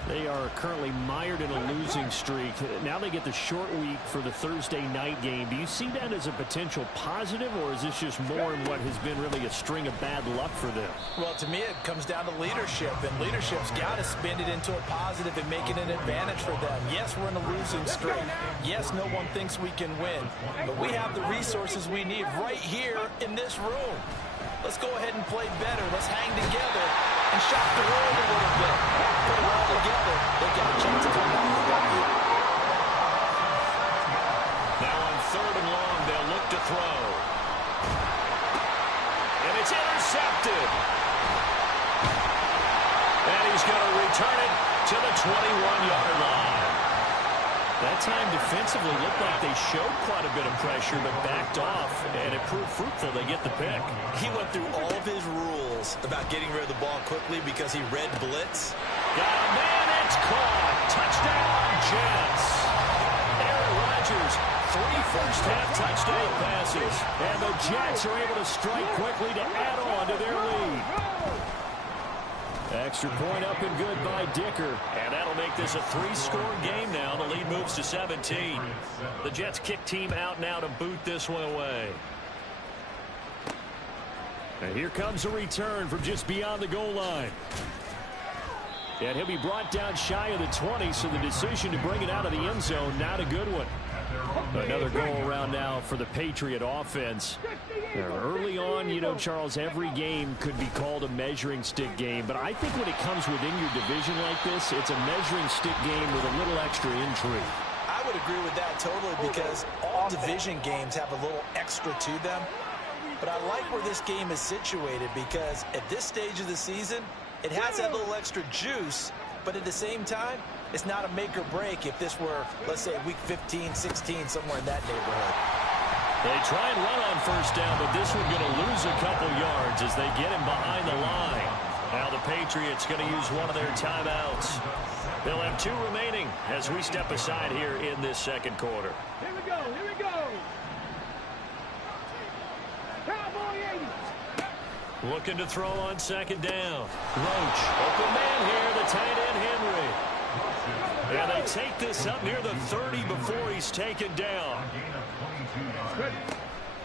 They are currently mired in a losing streak. Now they get the short week for the Thursday night game. Do you see that as a potential positive, or is this just more in what has been really a string of bad luck for them? Well, to me, it comes down to leadership, and leadership's got to spin it into a positive and make it an advantage for them. Yes, we're in a losing streak. Yes, no one thinks we can win, but we have the resources we need right here in this room. Let's go ahead and play better. Let's hang together and shock the world a little bit. Put it all together. They got a chance to come out with the W. Now on 3rd and long, they'll look to throw. And it's intercepted. And he's going to return it to the 21-yard line. That time defensively looked like they showed quite a bit of pressure but backed off, and it proved fruitful. They get the pick. He went through all of his rules about getting rid of the ball quickly because he read blitz. Got a man, it's caught. Touchdown, Jets. Aaron Rodgers, 3 first-half touchdown passes. And the Jets are able to strike quickly to add on to their lead. Extra point up and good by Dicker. And that'll make this a 3-score game now. The lead moves to 17. The Jets kick team out now to boot this one away. And here comes a return from just beyond the goal line. And he'll be brought down shy of the 20, so the decision to bring it out of the end zone, not a good one. Another goal around now for the Patriot offense. Early on, you know, Charles, every game could be called a measuring stick game. But I think when it comes within your division like this, it's a measuring stick game with a little extra intrigue. I would agree with that totally because all division games have a little extra to them. But I like where this game is situated because at this stage of the season, it has that little extra juice. But at the same time, it's not a make or break if this were, let's say, week 15, 16, somewhere in that neighborhood. They try and run on first down, but this one's going to lose a couple yards as they get him behind the line. Now the Patriots going to use one of their timeouts. They'll have 2 remaining as we step aside here in this second quarter. Here we go. Cowboy 80. Looking to throw on second down. Roach, open man here, the tight end Henry. And they take this up near the 30 before he's taken down.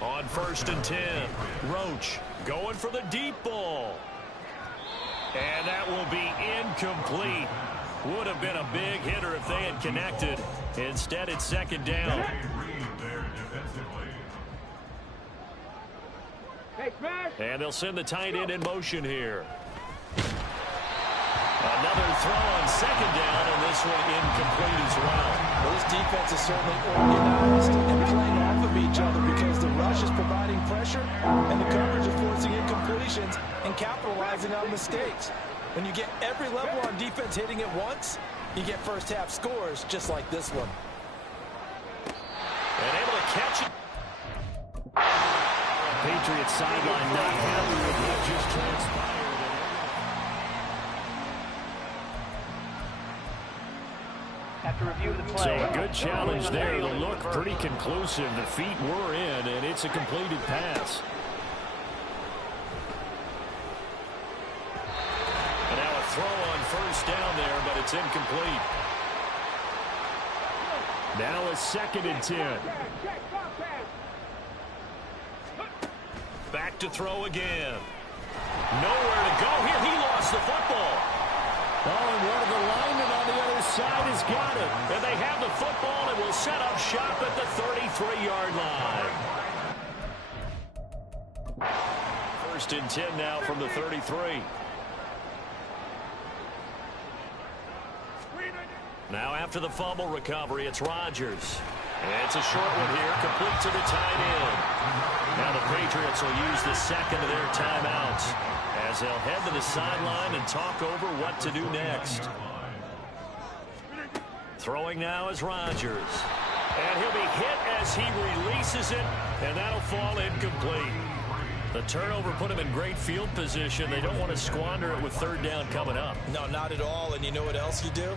On 1st and 10, Roach going for the deep ball. And that will be incomplete. Would have been a big hitter if they had connected. Instead, it's second down. And they'll send the tight end in motion here. Another throw on second down, and this one incomplete as well. Well, this defense is certainly organized and playing off of each other because the rush is providing pressure and the coverage is forcing incompletions and capitalizing on mistakes. When you get every level on defense hitting at once, you get first half scores just like this one. And able to catch it. Patriots sideline not happy with what just transpired. At to review the play. So a good challenge there. The look pretty conclusive. The feet were in, and it's a completed pass. And now a throw on first down there, but it's incomplete. Now a 2nd and 10. Back to throw again. Nowhere to go here. He lost the football. Oh, and one of the linemen on the other side has got it. And they have the football and will set up shop at the 33-yard line. 1st and 10 now from the 33. Now after the fumble recovery, it's Rodgers. And it's a short one here, complete to the tight end. Now the Patriots will use the 2nd of their timeouts as they'll head to the sideline and talk over what to do next. Throwing now is Rodgers. And he'll be hit as he releases it, and that'll fall incomplete. The turnover put him in great field position. They don't want to squander it with 3rd down coming up. No, not at all. And you know what else you do?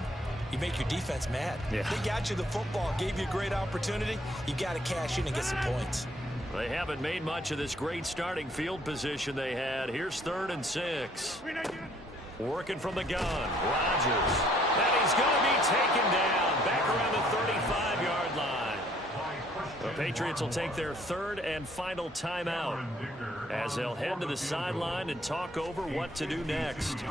You make your defense mad. Yeah. They got you the football, gave you a great opportunity. You got to cash in and get some points. They haven't made much of this great starting field position they had. Here's 3rd and 6. Working from the gun. Rodgers. And he's going to be taken down. Back around the 35-yard line. The Patriots will take their 3rd and final timeout as they'll head to the sideline and talk over what to do next.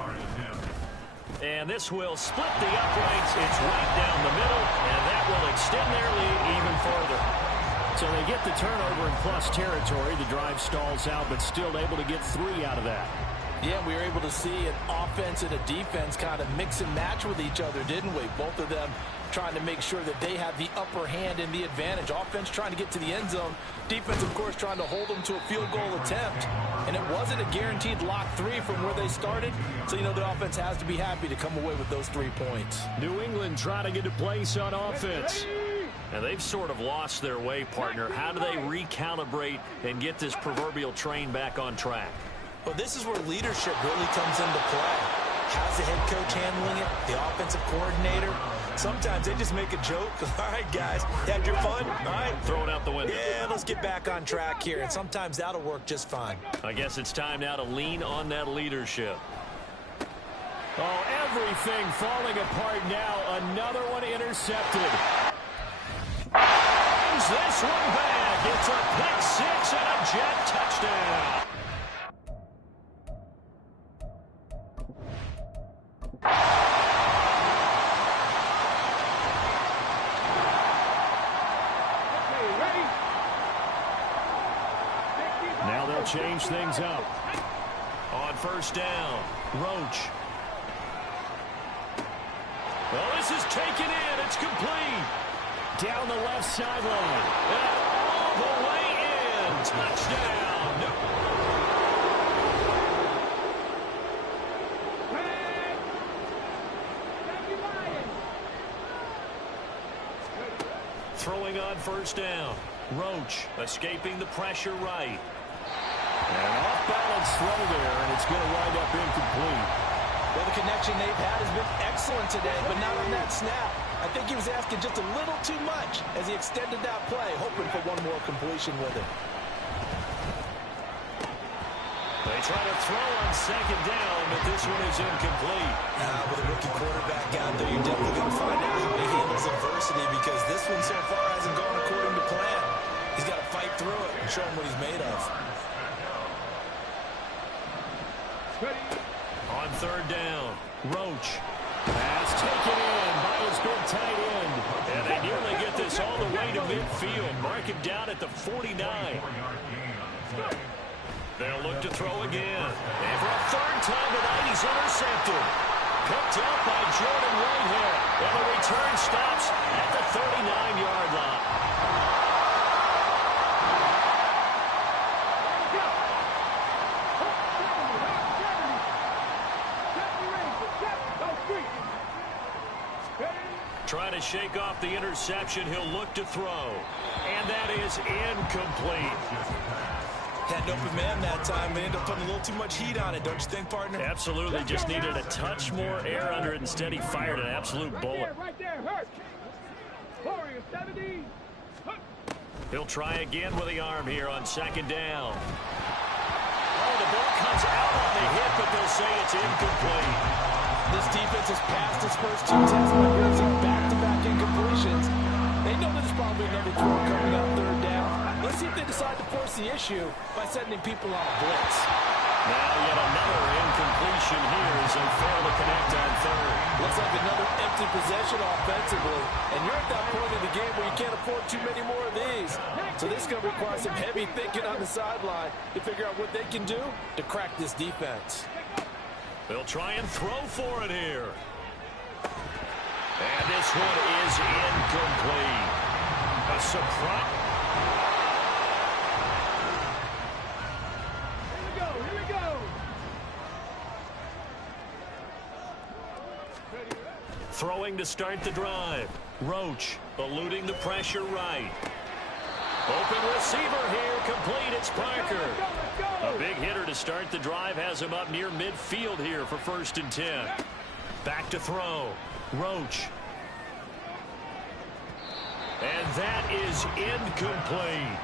And this will split the uprights. It's right down the middle, and that will extend their lead even further. So they get the turnover in plus territory. The drive stalls out, but still able to get 3 out of that. Yeah, we were able to see an offense and a defense kind of mix and match with each other, didn't we? Both of them trying to make sure that they have the upper hand and the advantage. Offense trying to get to the end zone. Defense, of course, trying to hold them to a field goal attempt. And it wasn't a guaranteed lock 3 from where they started. So, you know, the offense has to be happy to come away with those 3 points. New England trying to get a place on offense. And they've sort of lost their way, partner. How do they recalibrate and get this proverbial train back on track? Well, this is where leadership really comes into play. How's the head coach handling it? The offensive coordinator? Sometimes they just make a joke. All right, guys, had your fun? All right. Throw it out the window. Yeah, let's get back on track here. And sometimes that'll work just fine. I guess it's time now to lean on that leadership. Oh, everything falling apart now. Another one intercepted. This one back. It's a pick 6 and a jet touchdown. Now they'll change things up. On 1st down, Roach. Well, this is taken in. It's complete. Down the left sideline. And all the way in. Touchdown. Throwing on 1st down. Roach escaping the pressure right. And off-balance throw there, and it's going to wind up incomplete. Well, the connection they've had has been excellent today, but not on that snap. I think he was asking just a little too much as he extended that play, hoping for one more completion with it. They try to throw on 2nd down, but this one is incomplete. With a rookie quarterback out there, you're definitely going to find out how he handles adversity because this one so far hasn't gone according to plan. He's got to fight through it and show him what he's made of. On 3rd down, Roach. Pass taken in by his big tight end. And they nearly get this all the way to midfield. Mark him down at the 49. They'll look to throw again. And for a 3rd time tonight, he's intercepted. Picked up by Jordan Whitehead. And the return stops at the 39-yard line. Trying to shake off the interception. He'll look to throw. And that is incomplete. Had an open man that time. They ended up putting a little too much heat on it, don't you think, partner? Absolutely. Just needed a touch more air under it. Instead, he fired an absolute bullet. Right there, hurt. Warrior 70. He'll try again with the arm here on second down. Oh, the ball comes out on the hit, but they'll say it's incomplete. This defense has passed its first two tests by using back-to-back incompletions. They know there's probably another throw coming on third down. Let's see if they decide to force the issue by sending people on a blitz. Now yet another incompletion here as they fail to connect on third. Looks like another empty possession offensively. And you're at that point in the game where you can't afford too many more of these. So this is going to require some heavy thinking on the sideline to figure out what they can do to crack this defense. They'll try and throw for it here. And this one is incomplete. A surprise. Here we go. Throwing to start the drive. Roach eluding the pressure right. Open receiver here, complete, it's Parker. A big hitter to start the drive, has him up near midfield here for 1st and 10. Back to throw, Roach. And that is incomplete.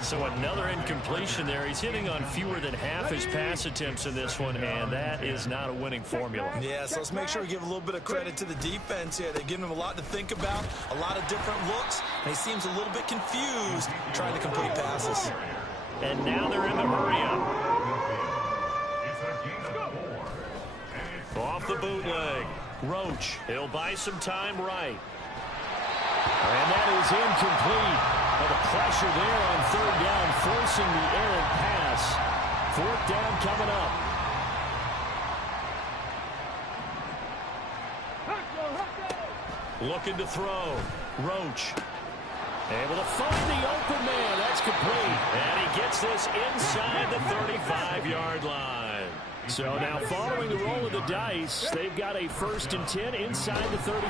So another incompletion there. He's hitting on fewer than half his pass attempts in this one, and that is not a winning formula. Yeah, so let's make sure we give a little bit of credit to the defense here. They've given him a lot to think about, a lot of different looks, and he seems a little bit confused trying to complete passes. And now they're in the hurry-up. Off the bootleg. Roach, he'll buy some time right. And that is incomplete. Well, the pressure there on third down, forcing the errant pass. 4th down coming up. Looking to throw. Roach. Able to find the open man. That's complete. And he gets this inside the 35-yard line. So now following the roll of the dice, they've got a 1st and 10 inside the 35.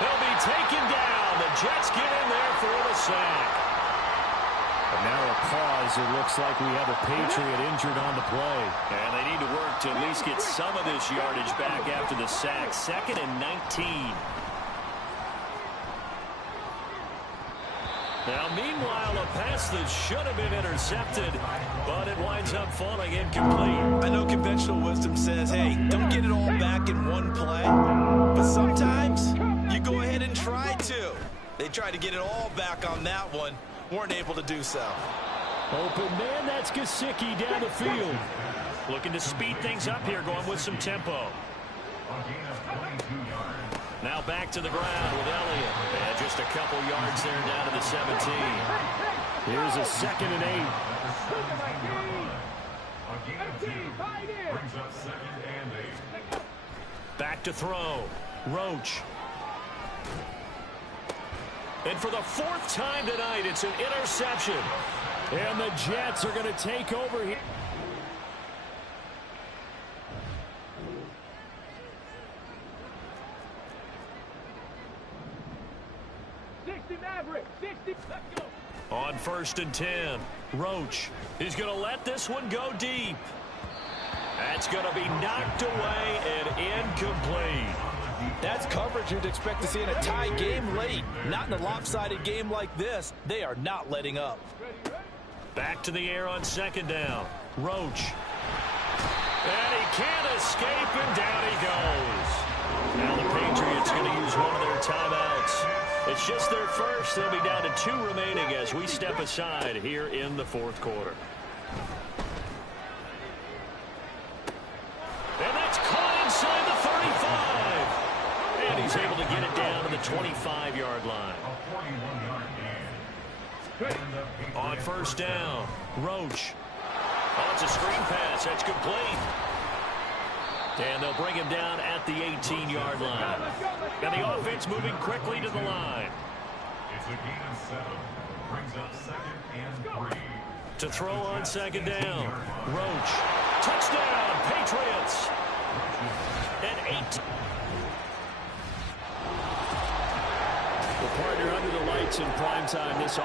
They'll be taken down. The Jets get in there for the sack. And now a pause. It looks like we have a Patriot injured on the play. And they need to work to at least get some of this yardage back after the sack. 2nd and 19. Now, meanwhile, a pass that should have been intercepted, but it winds up falling incomplete. I know conventional wisdom says, hey, don't get it all back in one play, but sometimes you go ahead and try to. They tried to get it all back on that one, weren't able to do so. Open man, that's Gesicki down the field. Looking to speed things up here, going with some tempo. Now back to the ground with Elliott. And just a couple yards there down to the 17. Here's a 2nd and 8. Back to throw. Roach. And for the 4th time tonight, it's an interception. And the Jets are going to take over here. On 1st and 10, Roach is going to let this one go deep. That's going to be knocked away and incomplete. That's coverage you'd expect to see in a tie game late. Not in a lopsided game like this. They are not letting up. Back to the air on 2nd down. Roach. And he can't escape, and down he goes. Now the Patriots going to use one of their timeouts. It's just their first. They'll be down to 2 remaining as we step aside here in the 4th quarter. And that's caught inside the 35. And he's able to get it down to the 25-yard line. On 1st down, Roach. Oh, it's a screen pass. That's complete. And they'll bring him down at the 18-yard line. And the offense moving quickly to the line. It's a gain of 7. Brings up 2nd and 3. To throw on 2nd down. Roach. Touchdown, Patriots. And 8. The partner under the lights in primetime this